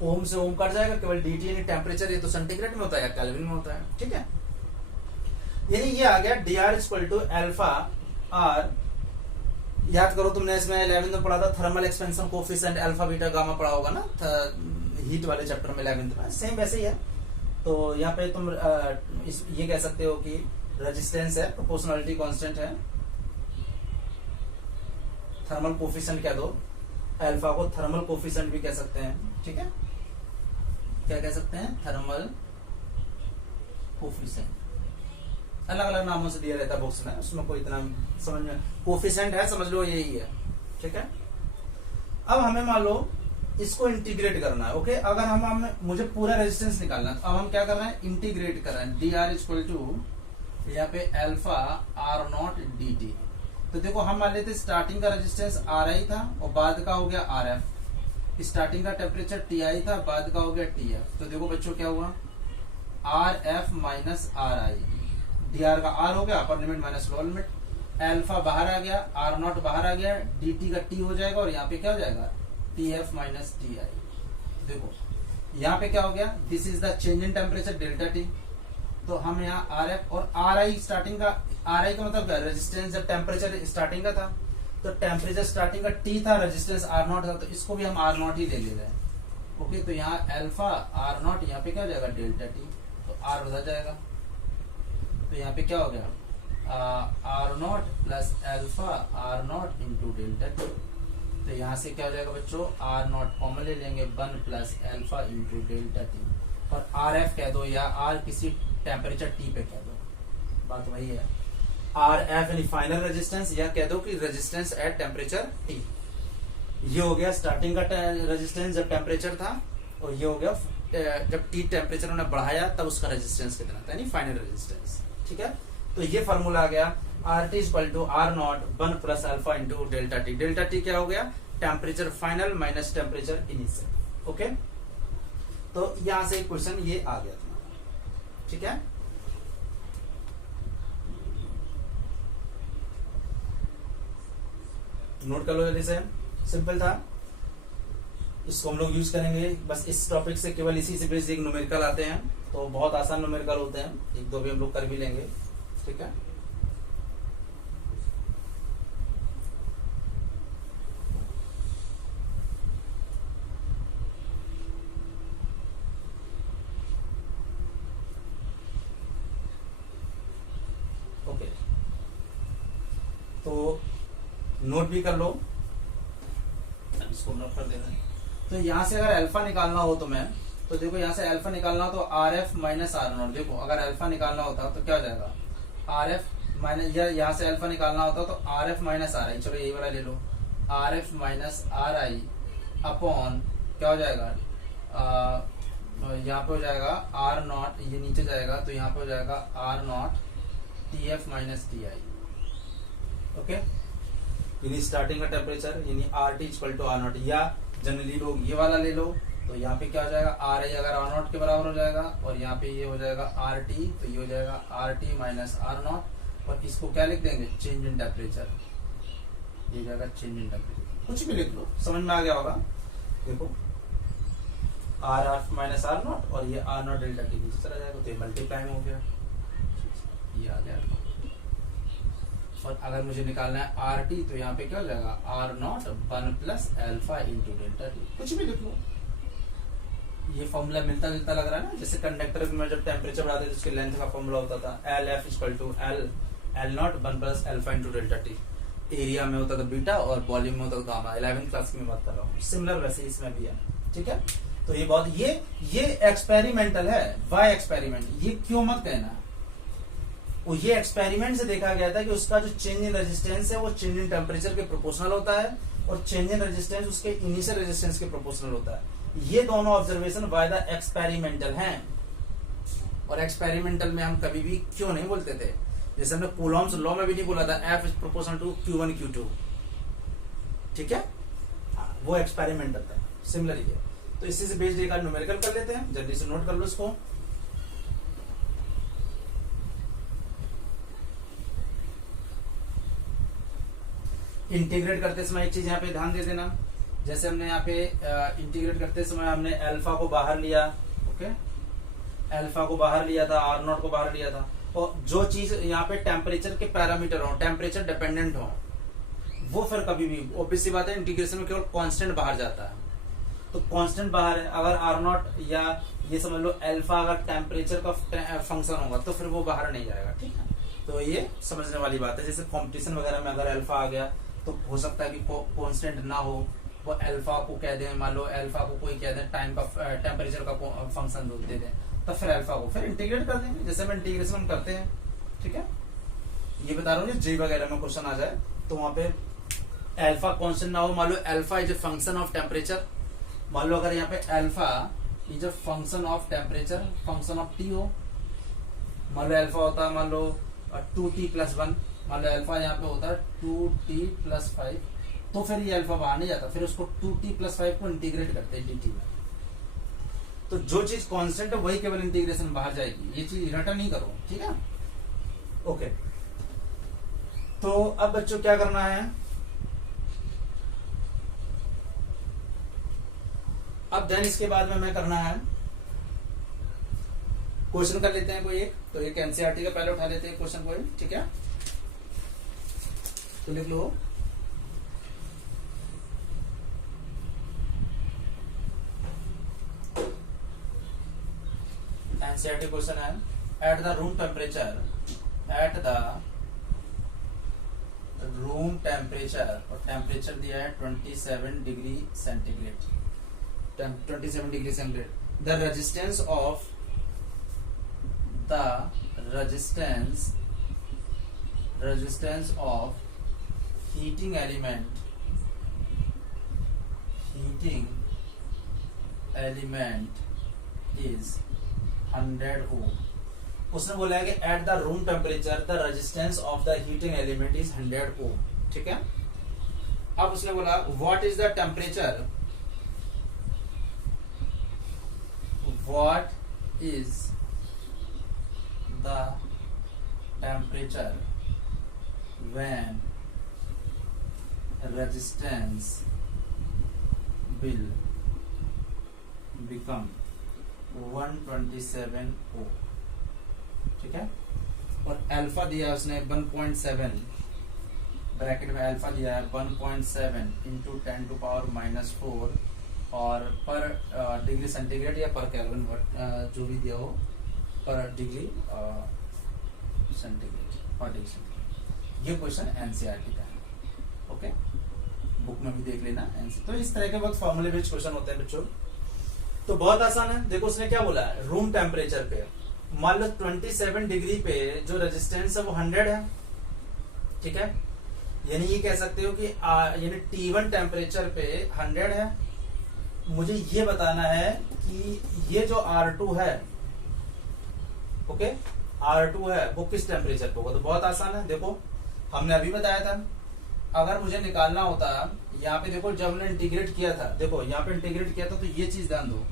ओम से ओम कट जाएगा, केवल dt यानी टेम्परेचर, ये तो सेंटीग्रेड में होता है या केल्विन में होता है। ठीक है, यानी ये आ गया dr equal to alpha r। याद करो तुमने इसमें 11th में पढ़ा था thermal expansion coefficient alpha beta gamma पढ़ा होगा ना, हीट वाले चैप्टर में 11th में, सेम वैसे ही है। तो यहाँ पे तुम ये कह सकते हो कि रेजिस्टेंस है, प्रोपोर्शनलिटी कांस्टेंट है, थर्मल कोफिशिएंट कह दो, अल्फा को थर्मल कोफिशिएंट भी कह सकते हैं। ठीक है, क्या कह सकते हैं? Thermal coefficient. अलग अलग नामों से दिया रहता है बुक्स में, उसमें कोई इतना समझ में, कोफिशिएंट है समझ लो यही है। ठीक है, अब हमें मान लो इसको इंटीग्रेट करना है। ओके, अगर हम मुझे पूरा रेजिस्टेंस निकालना है, तो अब हम क्या कर रहे हैं, इंटीग्रेट कर रहे हैं। डी आर इक्वल टू यहाँ पे alpha R naught D T. तो देखो हम मान लेते स्टार्टिंग का रेजिस्टेंस आर आई था और बाद का हो गया आर एफ। स्टार्टिंग का टेम्परेचर टी आई था, बाद का हो गया टी एफ। तो देखो बच्चों क्या हुआ, आर एफ माइनस आर आई, डी आर का आर हो गया upper limit minus lower limit, alpha बाहर आ गया, आर नॉट बाहर आ गया, डी टी का टी हो जाएगा और यहाँ पे क्या हो जाएगा, टी एफ माइनस टी आई। देखो यहाँ पे क्या हो गया, this is the change in temperature delta T. तो हम यहाँ आर एफ और आर आई स्टार्टिंग का, आर आई का मतलब रेजिस्टेंस जब टेम्परेचर स्टार्टिंग का था, तो टेम्परेचर स्टार्टिंग का टी था, रेजिस्टेंस आर नॉट था, तो इसको भी हम आर नॉट ही ले ले रहे हैं। ओके, तो यहाँ अल्फा आर नॉट, यहाँ पे क्या हो जाएगा डेल्टा टी, तो आर उधर जाएगा। तो यहाँ पे क्या हो गया, R naught plus alpha R naught into delta T. तो यहाँ से क्या हो जाएगा बच्चों, आर नॉट कॉमन ले लेंगे, 1 plus alpha into delta T, और आर एफ कह दो या आर किसी टेम्परेचर टी पे कह दो, बात वही है। आर एफ यानी फाइनल रेजिस्टेंस, या कह दो कि रेजिस्टेंस एट टेम्परेचर टी। ये हो गया स्टार्टिंग का रेजिस्टेंस जब टेम्परेचर था, और ये हो गया जब टी टेम्परेचर उन्होंने बढ़ाया तब उसका रेजिस्टेंस कितना था, यानी फाइनल रेजिस्टेंस। ठीक है, तो ये फॉर्मूला आ गया, R T equal to R naught 1 plus alpha into delta T. Delta T क्या हो गया, temperature final minus temperature initial. Okay, तो यहां से क्वेश्चन ये आ गया तुम्हारा। ठीक है, नोट कर लो जल्दी से, सिंपल था। इसको हम लोग यूज करेंगे बस इस टॉपिक से, केवल इसी से बेसिक न्यूमेरिकल आते हैं, तो बहुत आसान न्यूमेरिकल होते हैं, एक दो भी हम लोग कर भी लेंगे। ठीक है, ओके, तो नोट भी कर लो, इसको नोट कर देना। तो यहां से अगर अल्फा निकालना हो तो मैं, तो देखो यहाँ से अल्फा निकालना हो तो R F minus R naught. देखो अगर अल्फा निकालना होता तो क्या हो जाएगा, आर एफ माइनस, या यहाँ से अल्फा निकालना होता तो R F minus r i, चलो यही वाला ले लो, r F minus r i upon क्या हो जाएगा, यहाँ पे हो जाएगा आर नॉट, ये नीचे जाएगा तो यहाँ पे हो जाएगा R naught T F minus T I. Okay, यानी स्टार्टिंग का टेम्परेचर यानी R T equal to R naught, या जनरली लोग ये वाला ले लो, तो यहाँ पे क्या हो जाएगा, आर आई अगर आर नॉट के बराबर हो जाएगा, और यहाँ पे ये हो जाएगा आर टी, तो ये हो जाएगा R T minus R naught, और इसको क्या लिख देंगे, चेंज इन टेम्परेचर, ये जाएगा चेंज इन टेम्परेचर, कुछ भी लिख लो, समझ में आ गया होगा। देखो R F minus R naught, और ये आर नॉट डेल्टा टी नीचे चला जाएगा, तो ये मल्टीप्लाई हो गया, ये आ गया। और अगर मुझे निकालना है आर टी, तो यहाँ पे क्या हो जाएगा, R naught 1 plus alpha into delta T, कुछ भी लिख लो। ये फॉर्मूला मिलता जुलता लग रहा है ना, जैसे कंडक्टर में जब टेम्परेचर बढ़ाते थे उसके लेंथ का फॉर्मूला होता था L F equal to L naught 1 plus alpha into delta T. Area में होता था बीटा और वॉल्यूम में होता था गामा। 11th क्लास की मैं बात कर रहा हूँ, सिमिलर वैसे इसमें भी है। ठीक है, तो ये बहुत ये एक्सपेरिमेंटल है, वाई एक्सपेरिमेंट, ये क्यों मत कहना। वो ये एक्सपेरिमेंट से देखा गया था कि उसका जो चेंज इन रेजिस्टेंस है वो चेंज इन टेम्परेचर के प्रोपोर्शनल होता है, और चेंज इन रेजिस्टेंस उसके इनिशियल रेजिस्टेंस के प्रोपोर्शनल होता है। ये दोनों ऑब्जर्वेशन बाय द एक्सपेरिमेंटल हैं, और एक्सपेरिमेंटल में हम कभी भी क्यों नहीं बोलते थे, जैसे हमने कूलॉम्स लॉ में भी नहीं बोला था F is proportional to Q1 Q2। ठीक है, वो एक्सपेरिमेंटल था, सिमिलर ही है। तो इसी से बेस्ड एक न्यूमेरिकल कर लेते हैं, जल्दी से नोट कर लो इसको। इंटीग्रेट करते समय एक चीज यहाँ पे ध्यान दे देना, जैसे हमने यहाँ पे इंटीग्रेट करते समय हमने अल्फा को बाहर लिया, ओके, अल्फा को बाहर लिया था, आर नॉट को बाहर लिया था, और जो चीज यहाँ पे टेम्परेचर के पैरामीटर हो, टेम्परेचर डिपेंडेंट हो, वो फिर कभी भी ऑब्वियस सी बात है इंटीग्रेशन में केवल कांस्टेंट बाहर जाता है। तो कांस्टेंट बाहर है, अगर आर नॉट या ये समझ लो अल्फा अगर टेम्परेचर का फंक्शन होगा तो फिर वो बाहर नहीं जाएगा। ठीक है, तो ये समझने वाली बात है। जैसे कॉम्पिटिशन वगैरह में अगर अल्फा आ गया तो हो सकता है कि कांस्टेंट ना हो, वो अल्फा को कह दें, मान लो अल्फा को कोई कह दें टाइम का टेम्परेचर का फंक्शन दे दें, तो फिर अल्फा को फिर इंटीग्रेट कर देंगे, जैसे हम इंटीग्रेशन हम करते हैं। ठीक है, ये बता रहा हूँ जे वगैरह में क्वेश्चन आ जाए तो वहां पे अल्फा कांस्टेंट ना हो, मान लो alpha is a function of temperature, मान लो अगर यहाँ पे alpha is a function of temperature, function of t हो, मान लो अल्फा होता है मान लो 2t+1, मान लो अल्फा यहाँ पे होता है 2t+5, तो फिर ये अल्फा बाहर नहीं जाता, फिर उसको 2t+5 को इंटीग्रेट करते हैं dt में। तो जो चीज कांस्टेंट है वही केवल इंटीग्रेशन बाहर जाएगी, ये चीज रिटर्न नहीं करो, ठीक है। ओके, तो अब बच्चों क्या करना है, अब देन इसके बाद में हमें करना है क्वेश्चन कर लेते हैं कोई एक, तो एक एनसीईआरटी का पहले उठा लेते हैं क्वेश्चन कोई, ठीक है। तो लिख लो एनसीईआरटी क्वेश्चन है, at the room temperature, at the room temperature, और टेम्परेचर दिया है 27 degree centigrade, 27 degree centigrade, the resistance of heating element is 100 ohm। उसने बोला है कि at the room temperature the resistance of the heating element is 100 ओम, ठीक है। अब उसने बोला what is the temperature, what is the temperature when resistance will become 127 ohm, ठीक है। और अल्फा दिया उसने 1.7, ब्रैकेट में अल्फा दिया है 1.7 इंटू 10⁻⁻⁴, और पर डिग्री सेंटीग्रेड या पर केल्विन जो भी दिया हो, पर डिग्री सेंटीग्रेड, पर डिग्री सेंटीग्रेड। ये क्वेश्चन एनसीईआरटी का है, ओके, बुक में भी देख लेना एनसी। तो इस तरह के बहुत फॉर्मूले बेस्ड क्वेश्चन होते हैं बच्चों, तो बहुत आसान है। देखो उसने क्या बोला है, रूम टेम्परेचर पे मान लो 27 डिग्री पे जो रेजिस्टेंस है वो 100 है, ठीक है। यानी ये कह सकते हो कि यानी T1 टेम्परेचर पे 100 है, मुझे ये बताना है कि ये जो R2 है, ओके, R2 है वो किस टेम्परेचर पे होगा। तो बहुत आसान है, देखो हमने अभी बताया था, अगर मुझे निकालना होता, यहाँ पे देखो जब हमने इंटीग्रेट किया था, देखो यहाँ पे इंटीग्रेट किया था, तो ये चीज ध्यान दो,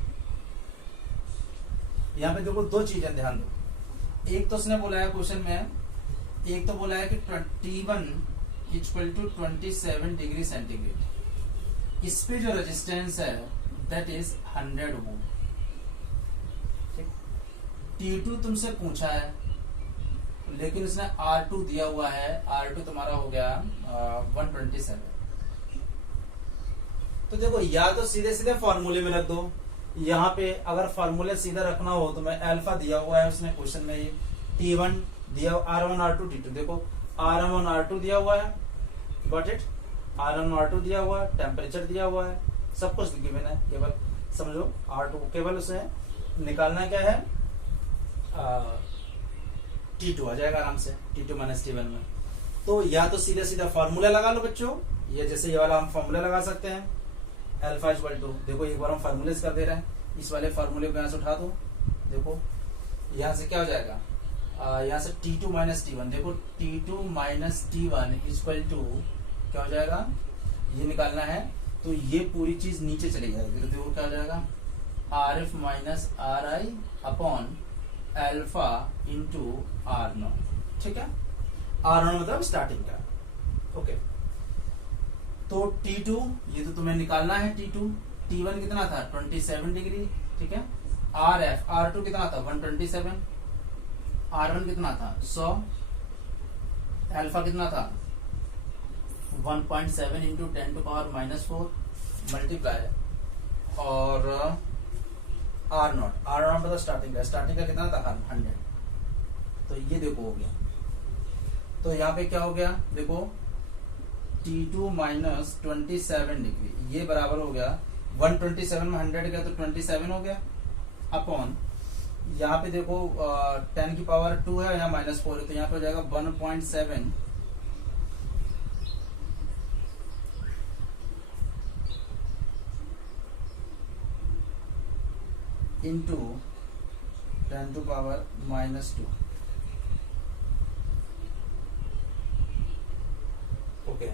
यहाँ पे देखो दो चीजें ध्यान दो। एक तो उसने बोला है क्वेश्चन में, एक तो बोला है कि T1 = 27 डिग्री सेंटीग्रेड, इस पे जो रेजिस्टेंस है दैट इज 100 ओम। T2 तुमसे पूछा है, लेकिन उसने R2 दिया हुआ है, R2 तुम्हारा हो गया 127। तो देखो या तो सीधे सीधे फॉर्मूले में रख दो, यहाँ पे अगर फॉर्मूले सीधा रखना हो तो मैं अल्फा दिया हुआ है उसने क्वेश्चन में, ये T1 दिया, R1 R2 T2, देखो R1 R2 दिया हुआ है, गॉट इट, R1 R2 दिया हुआ है, टेम्परेचर दिया हुआ है, सब कुछ गिवन है, केवल समझो R2 केवल उसे निकालना क्या है, T2 आ जाएगा आराम से, T2 - T1 में। तो या तो सीधा सीधा फॉर्मूला लगा लो बच्चों, ये जैसे ये वाला हम फॉर्मूला लगा सकते हैं, अल्फा = देखो एक बार हम फॉर्मूले कर दे रहे हैं, इस वाले फॉर्मूले को यहाँ से उठा दो, देखो यहाँ से क्या हो जाएगा, यहाँ से T2 - T1, देखो T2 - T1 = क्या हो जाएगा, ये निकालना है, तो ये पूरी चीज नीचे चली जाएगी, तो देखो क्या हो जाएगा, RF - RI upon alpha into R0, ठीक है। R0 मतलब स्टार्टिंग का, ओके। तो T2 ये तो तुम्हें निकालना है, T2, T1 कितना था 27 डिग्री, ठीक है। R2 कितना था 127, R1 कितना था 100, अल्फा कितना था 1.7 इंटू 10⁻⁴ मल्टीप्लाई, और R0 मतलब स्टार्टिंग का कितना था 100, तो ये देखो हो गया। तो यहाँ पे क्या हो गया, देखो T2 - 27 डिग्री, ये बराबर हो गया 127 में 100 का, तो 27 हो गया, अपॉन यहाँ पे देखो 10⁻² है, यहाँ -4 है, तो यहाँ पे हो जाएगा 1.7 इंटू 10⁻⁻²। ओके,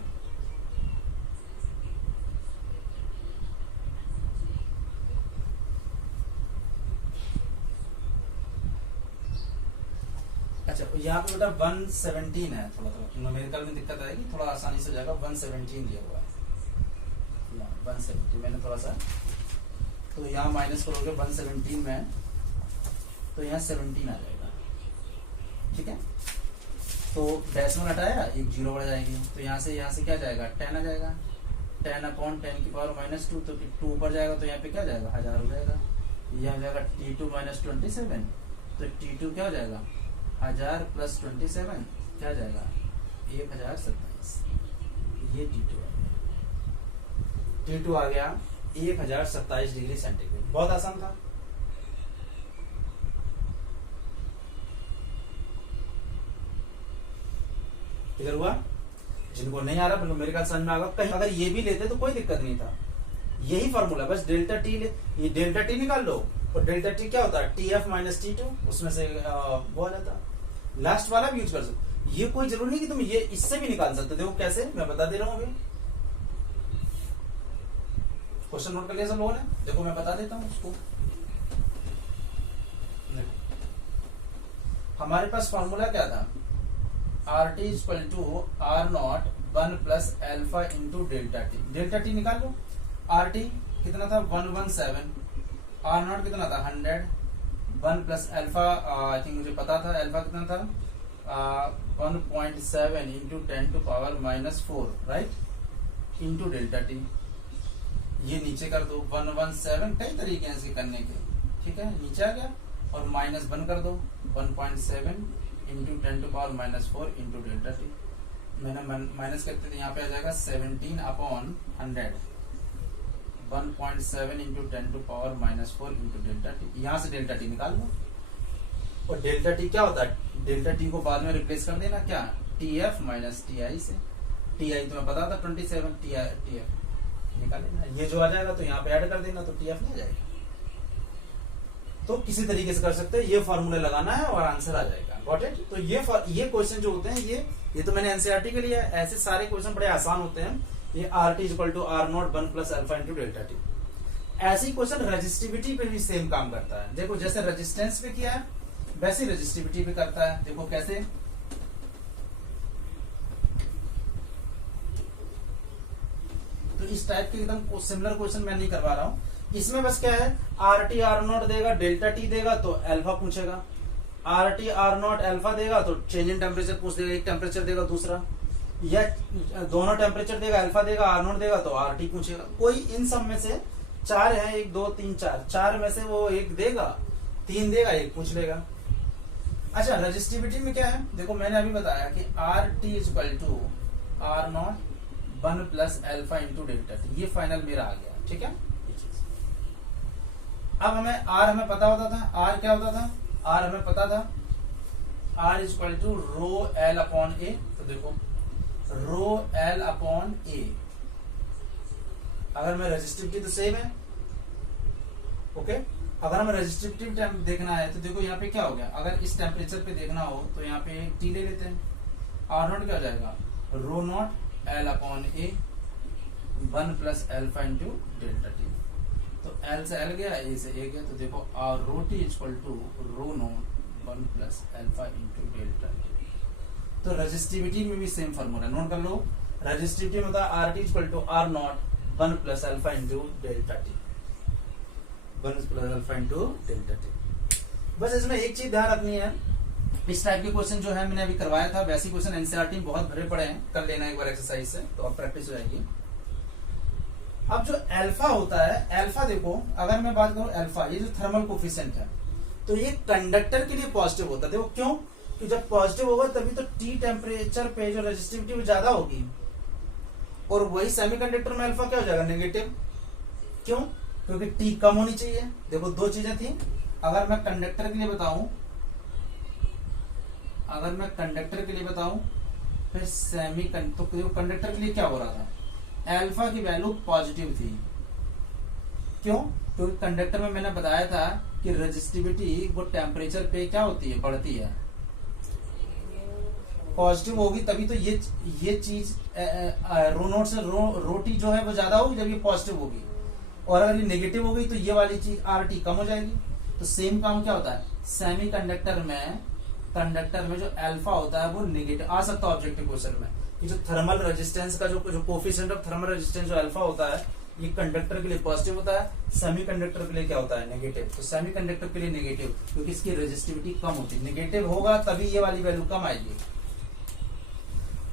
अच्छा यहाँ पे बेटा 117 है, थोड़ा न्यूमेरिकल में दिक्कत आएगी, थोड़ा आसानी से हो जाएगा। 117 दिया हुआ है, 170 मैंने थोड़ा सा, तो यहाँ माइनस करोगे 117 में, तो यहाँ 17 आ जाएगा। ठीक है, तो डेसिमल हटाया, एक जीरो बढ़ जाएगी, तो यहाँ से क्या जाएगा, 10 आ जाएगा। 10/10⁻², तो 2 ऊपर जाएगा, तो यहाँ पे क्या जाएगा, 1000 हो जाएगा। यह हो जाएगा T2 - 27, तो T2 क्या हो जाएगा, 1000 + 27 क्या जाएगा, 1027। ये T2 आ गया, T2 आ गया 1027 डिग्री सेंटीग्रेड। बहुत आसान था। क्लियर हुआ? जिनको नहीं आ रहा मेरे ख्याल समझ में आ गया। कहीं अगर ये भी लेते तो कोई दिक्कत नहीं था, यही फॉर्मूला, बस डेल्टा टी ये डेल्टा टी निकाल लो, और डेल्टा टी क्या होता है, TF - T2, उसमें से वो आ जाता। लास्ट वाला भी यूज कर सकते, ये कोई जरूरी नहीं कि तुम ये इससे भी निकाल सकते। देखो कैसे, मैं बता दे रहा हूँ अभी। क्वेश्चन नोट कर लिया सब लोगों ने? देखो मैं बता देता हूँ उसको। हमारे पास फॉर्मूला क्या था, RT = R0 1 + alpha into delta T. Delta T निकाल लो। RT कितना था, 117, R0 कितना था, 100, 1 + अल्फा, आई थिंक मुझे पता था अल्फा कितना था, 1.7 into 10⁻⁻4, right, into delta T. ये नीचे कर दो, 117, कई तरीके हैं इसके करने के। ठीक है, नीचे आ गया, और माइनस 1 कर दो, 1.7 इंटू 10⁻⁻4 इंटू डेल्टा टी। मैंने माइनस करते थे, यहाँ पे आ जाएगा 17/100, 1.7 इंटू 10⁻⁻4 इंटू डेल्टा टी। यहाँ से डेल्टा टी निकाल लो, और डेल्टा टी क्या होता है, डेल्टा टी को बाद में रिप्लेस कर देना क्या, TF - TI से। TI तुम्हें पता था 27, TF निकाल लेना, ये जो आ जाएगा तो यहाँ पे ऐड कर देना, तो TF नहीं जाएगा। तो किसी तरीके से कर सकते हैं, ये फॉर्मूला लगाना है और आंसर आ जाएगा। Got it? तो ये क्वेश्चन जो होते हैं, ये तो मैंने एनसीईआरटी के लिए, ऐसे सारे क्वेश्चन बड़े आसान होते हैं। ये RT = R0 1 + alpha into delta T. ऐसे ही क्वेश्चन रजिस्टिविटी पे भी सेम काम करता है। देखो जैसे रेजिस्टेंस पे किया है, वैसे रजिस्टिविटी पे करता है। देखो कैसे, तो इस टाइप के एकदम सिमिलर क्वेश्चन मैं नहीं करवा रहा हूं। इसमें बस क्या है, RT R0 देगा, डेल्टा टी देगा तो अल्फा पूछेगा, RT R0 अल्फा देगा तो चेंज इन टेम्परेचर पूछ देगा, एक टेम्परेचर देगा दूसरा, या दोनों टेम्परेचर देगा, अल्फा देगा R0 देगा तो RT पूछेगा। कोई इन सब में से 4 है, 1 2 3 4, 4 में से वो एक देगा, 3 देगा, एक पूछ लेगा। अच्छा, रजिस्टिविटी में क्या है, देखो मैंने अभी बताया कि RT = R0 1 + alpha into delta T. ये फाइनल मेरा आ गया। ठीक है, अब हमें R हमें पता होता था, R क्या होता था, R हमें पता था, R = ρL/A। तो देखो ρL/A, अगर मैं रजिस्टिविटी तो सेम है, ओके। अगर हमें रजिस्टिविटी देखना है तो देखो यहाँ पे क्या हो गया, अगर इस टेम्परेचर पे देखना हो तो यहाँ पे T ले लेते हैं। R0 क्या हो जाएगा, ρ0 L/A 1 + alpha into delta T. तो L से L गया, A से A गया, तो देखो ρT = ρ0 1 + alpha into delta T. तो रजिस्टिविटी में भी सेम फॉर्मूला नोट कर लो। रजिस्टिविटी में होता है RT = R0 1 + alpha into delta T, 1 + alpha into delta T. बस इसमें एक चीज ध्यान रखनी है, इस टाइप के क्वेश्चन जो है मैंने अभी करवाया था, वैसे क्वेश्चन एनसीईआरटी में बहुत भरे पड़े हैं, कर लेना एक बार एक्सरसाइज से, तो अब प्रैक्टिस हो जाएगी। अब जो अल्फा होता है, अल्फा देखो, अगर मैं बात करूं अल्फा, ये जो थर्मल कोफिशिएंट है, तो ये कंडक्टर के लिए पॉजिटिव होता है। देखो क्यों, कि जब पॉजिटिव होगा तभी तो T टेम्परेचर पे जो रेजिस्टिविटी वो ज्यादा होगी, और वही सेमीकंडक्टर में अल्फा क्या हो जाएगा, नेगेटिव। क्यों, क्योंकि T कम होनी चाहिए। देखो दो चीजें थी, अगर मैं कंडक्टर के लिए बताऊं, फिर तो कंडक्टर के लिए क्या हो रहा था, अल्फा की वैल्यू पॉजिटिव थी। क्यों, क्योंकि कंडक्टर में मैंने बताया था कि रेजिस्टिविटी वो टेम्परेचर पे क्या होती है, बढ़ती है, पॉजिटिव होगी तभी तो ये चीज रो नोट से रो टी जो है वो ज्यादा होगी जब ये पॉजिटिव होगी, और अगर ये नेगेटिव हो गई तो ये वाली चीज आर टी कम हो जाएगी। तो सेम काम क्या होता है सेमी कंडक्टर में जो अल्फा होता है वो नेगेटिव आ सकता है ऑब्जेक्टिव क्वेश्चन में, कि जो थर्मल रेजिस्टेंस का जो कोफिशिएंट ऑफ थर्मल रेजिस्टेंस जो अल्फा होता है ये कंडक्टर के लिए पॉजिटिव होता है, सेमी कंडक्टर के लिए क्या होता है नेगेटिव। तो सेमी कंडक्टर के लिए नेगेटिव क्योंकि इसकी रेजिस्टिविटी कम होती है, नेगेटिव होगा तभी ये वाली वैल्यू कम आएगी।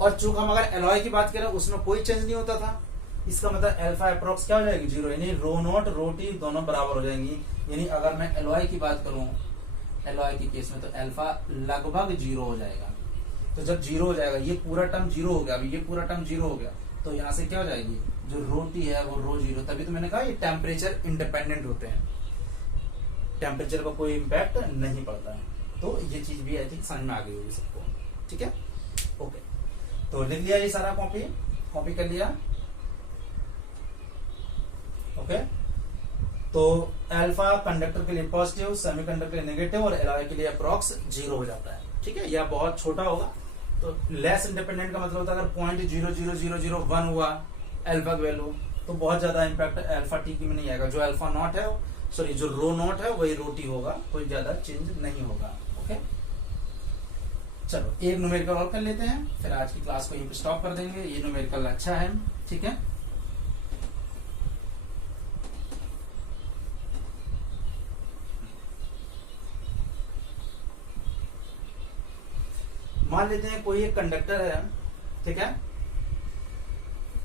और चूंकि हम अगर एलॉय की बात करें उसमें कोई चेंज नहीं होता था, इसका मतलब अल्फा अप्रोक्स क्या हो जाएगी 0, यानी रो नॉट रो टी दोनों बराबर हो जाएंगी। यानी अगर मैं एलॉय की बात करूं एलॉय के केस में तो अल्फा लगभग 0 हो जाएगा। तो जब 0 हो जाएगा ये पूरा टर्म 0 हो गया, अभी ये पूरा टर्म 0 हो गया, तो यहाँ से क्या हो जाएगी जो रो टी है वो रो 0। तभी तो मैंने कहा ये टेम्परेचर इंडिपेंडेंट होते हैं, टेम्परेचर का कोई इम्पैक्ट नहीं पड़ता है। तो ये चीज भी आई थिंक समझ में आ गई होगी सबको, ठीक है ओके। तो लिख लिया ये सारा, कॉपी कर लिया ओके। तो अल्फा कंडक्टर के लिए पॉजिटिव, सेमीकंडक्टर के लिए नेगेटिव और एलॉय के लिए अप्रॉक्स 0 हो जाता है, ठीक है। यह बहुत छोटा होगा तो लेस इंडिपेंडेंट का मतलब होता है अगर 0.00001 हुआ अल्फा की वैल्यू तो बहुत ज्यादा इंपैक्ट अल्फा टी की में नहीं आएगा। जो अल्फा नॉट है सॉरी जो रो नॉट है वही रो टी होगा, कोई ज्यादा चेंज नहीं होगा ओके। चलो एक न्यूमेरिकल और कर लेते हैं, फिर आज की क्लास को यहीं पे स्टॉप कर देंगे। ये न्यूमेरिकल अच्छा है, ठीक है। मान लेते हैं कोई एक कंडक्टर है, ठीक है,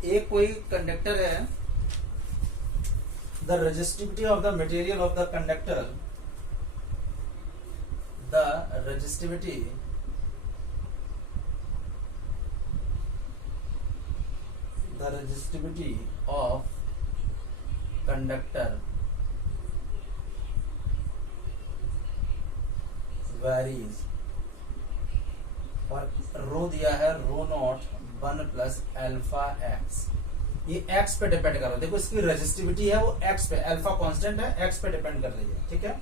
एक कोई कंडक्टर है, the resistivity of the material of the conductor, the resistivity of conductor varies, और रो दिया है रो नॉट 1 प्लस अल्फा एक्स। ये एक्स पे डिपेंड कर रहा है, देखो इसकी रेजिस्टिविटी है वो एक्स पे, अल्फा कांस्टेंट है एक्स पे डिपेंड कर रही है, ठीक है।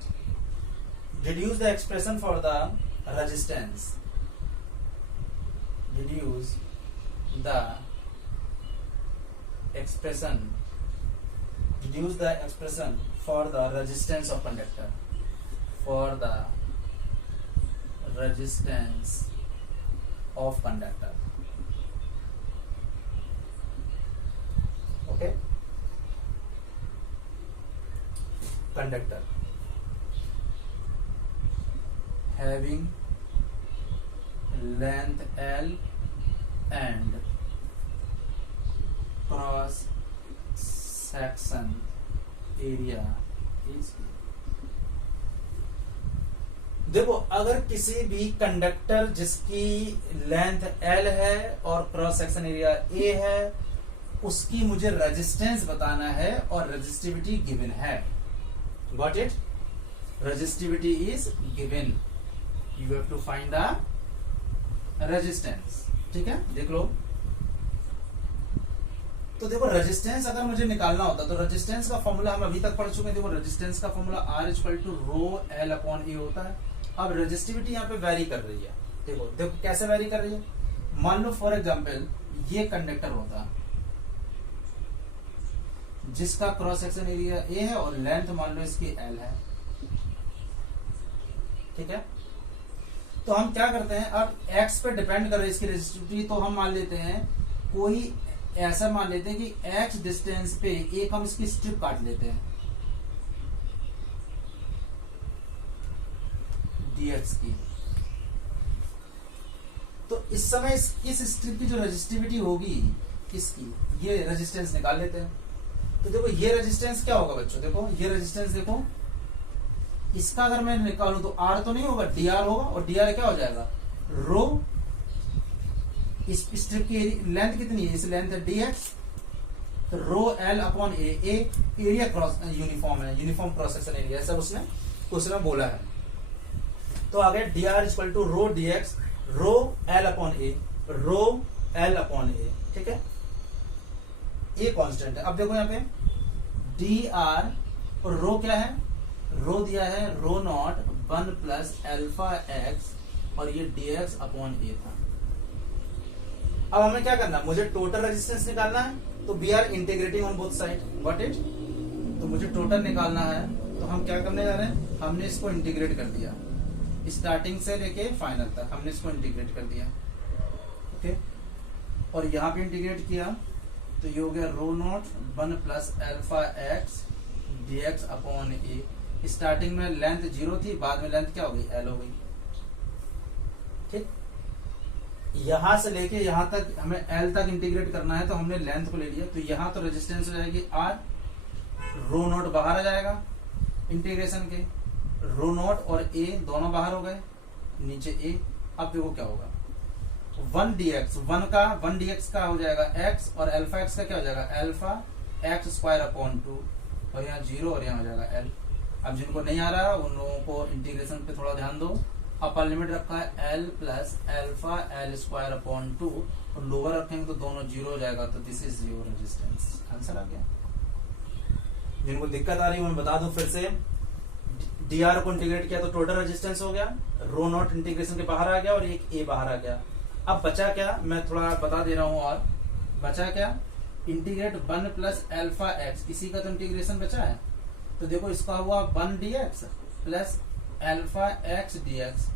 Deduce the expression for the resistance, deduce the expression for the resistance of conductor, for the resistance of conductor okay। Conductor having length L and cross section area is, देखो अगर किसी भी कंडक्टर जिसकी लेंथ L है और cross section area A है उसकी मुझे रेजिस्टेंस बताना है और रेजिस्टिविटी गिवन है, got it. Resistivity is given, you have to find the resistance, ठीक है। देख लो तो देखो रेजिस्टेंस अगर मुझे निकालना होता तो रेजिस्टेंस का फॉर्मूला हम अभी तक पढ़ चुके हैं। देखो रेजिस्टेंस का formula R equal to rho L upon a होता है। अब रेजिस्टिविटी यहाँ पे वेरी कर रही है, देखो देखो कैसे वेरी कर रही है। मान लो फॉर एग्जांपल ये कंडक्टर होता जिसका क्रॉस सेक्शन एरिया A है और लेंथ मान लो इसकी L है, ठीक है। तो हम क्या करते हैं, अब X पे डिपेंड कर रही है इसकी रेजिस्टिविटी, तो हम मान लेते हैं कोई ऐसा मान लेते हैं कि X डिस्टेंस पे एक हम इसकी स्ट्रिप काट लेते हैं dx की। तो इस समय इस स्ट्रिप की जो रेजिस्टिविटी होगी इसकी, ये रेजिस्टेंस निकाल लेते हैं। तो देखो ये रेजिस्टेंस क्या होगा बच्चों, देखो ये रेजिस्टेंस देखो, इसका अगर मैं निकालूं तो R तो नहीं होगा, dr होगा, और dr क्या हो जाएगा रो, इस स्ट्रिप की लेंथ कितनी है, इस लेंथ है dx, तो रो L अपॉन ए, एरिया क्रॉस यूनिफॉर्म है, यूनिफॉर्म क्रॉस सेक्शन एरिया ऐसा उसने क्वेश्चन में बोला है। तो आ गया dr equal to rho dx rho L upon a, rho L upon a, ठीक है। ए कांस्टेंट है। अब देखो यहाँ पे dr और रो क्या है, रो दिया है रो नॉट 1 प्लस अल्फा एक्स और ये dx अपॉन ए था। अब हमें क्या करना है, मुझे टोटल रेजिस्टेंस निकालना है, तो we are integrating on both side, got it. तो मुझे टोटल निकालना है, तो हम क्या करने जा रहे हैं, हमने इसको इंटीग्रेट कर दिया, स्टार्टिंग से लेके फाइनल तक हमने इसको इंटीग्रेट कर दिया, ओके। और यहाँ पे इंटीग्रेट किया तो ये हो गया rho not 1 plus alpha x dx upon a. Starting में लेंथ 0 थी, बाद में लेंथ क्या हो गई, l हो गई, ठीक। यहां से लेके यहां तक हमें l तक इंटीग्रेट करना है, तो हमने लेंथ को ले लिया, तो यहां तो रेजिस्टेंस हो जाएगी r, रो नॉट बाहर आ जाएगा इंटीग्रेशन के, रो नॉट और a दोनों बाहर हो गए, नीचे a। अब देखो क्या होगा, 1 dx का हो जाएगा x और अल्फा x का क्या हो जाएगा, अल्फा एक्स स्क्वायर अपॉन 2, और यहाँ 0 और यहाँ हो जाएगा l। अब जिनको नहीं आ रहा उन लोगों को इंटीग्रेशन पे थोड़ा ध्यान दो। अपर लिमिट रखा है l plus alpha l square upon 2, और लोअर रखेंगे तो दोनों 0 हो जाएगा, तो this is your resistance. Answer आ गया। जिनको दिक्कत आ रही है मैं बता दूं फिर से, dr को इंटीग्रेट किया तो टोटल रेजिस्टेंस हो गया, रो नॉट इंटीग्रेशन के बाहर आ गया और एक a बाहर आ गया। अब बचा क्या, मैं थोड़ा बता दे रहा हूं, और बचा क्या, इंटीग्रेट 1 प्लस अल्फा एक्स, इसी का तो इंटीग्रेशन बचा है, तो देखो इसका हुआ 1 dx plus alpha x dx,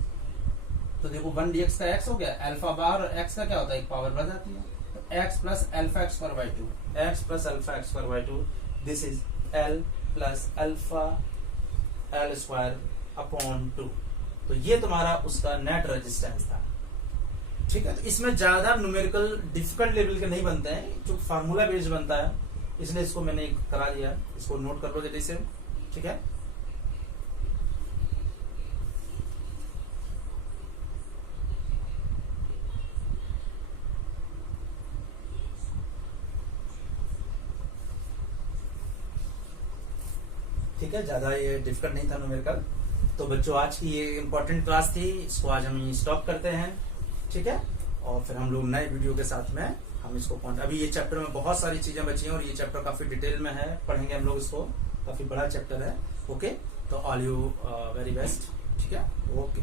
तो देखो 1 dx का x हो गया, अल्फा बाहर और x का क्या होता है, एक पावर बढ़ जाती है, तो x plus alpha x square by 2, x plus alpha x square by 2, this is l plus alpha l square upon 2। तो ये तुम्हारा उसका नेट रेजिस्टेंस था, ठीक है। तो इसमें ज्यादा न्यूमेरिकल डिफिकल्ट लेवल के नहीं बनते हैं, जो फार्मूला बेस्ड बनता है, इसलिए इसको मैंने करा दिया, इसको नोट कर लो जल्दी से, ठीक है। ठीक है, ज्यादा ये डिफिकल्ट नहीं था न्यूमेरिकल। तो बच्चों आज की ये इंपॉर्टेंट क्लास थी, इसको आज हम स्टॉप करते हैं, ठीक है। और फिर हम लोग नए वीडियो के साथ में हम इसको अभी ये चैप्टर में बहुत सारी चीजें बची हैं और ये चैप्टर काफी डिटेल में है, पढ़ेंगे हम लोग इसको, काफी बड़ा चैप्टर है, ओके। तो ऑल यू वेरी बेस्ट, ठीक है, ओके।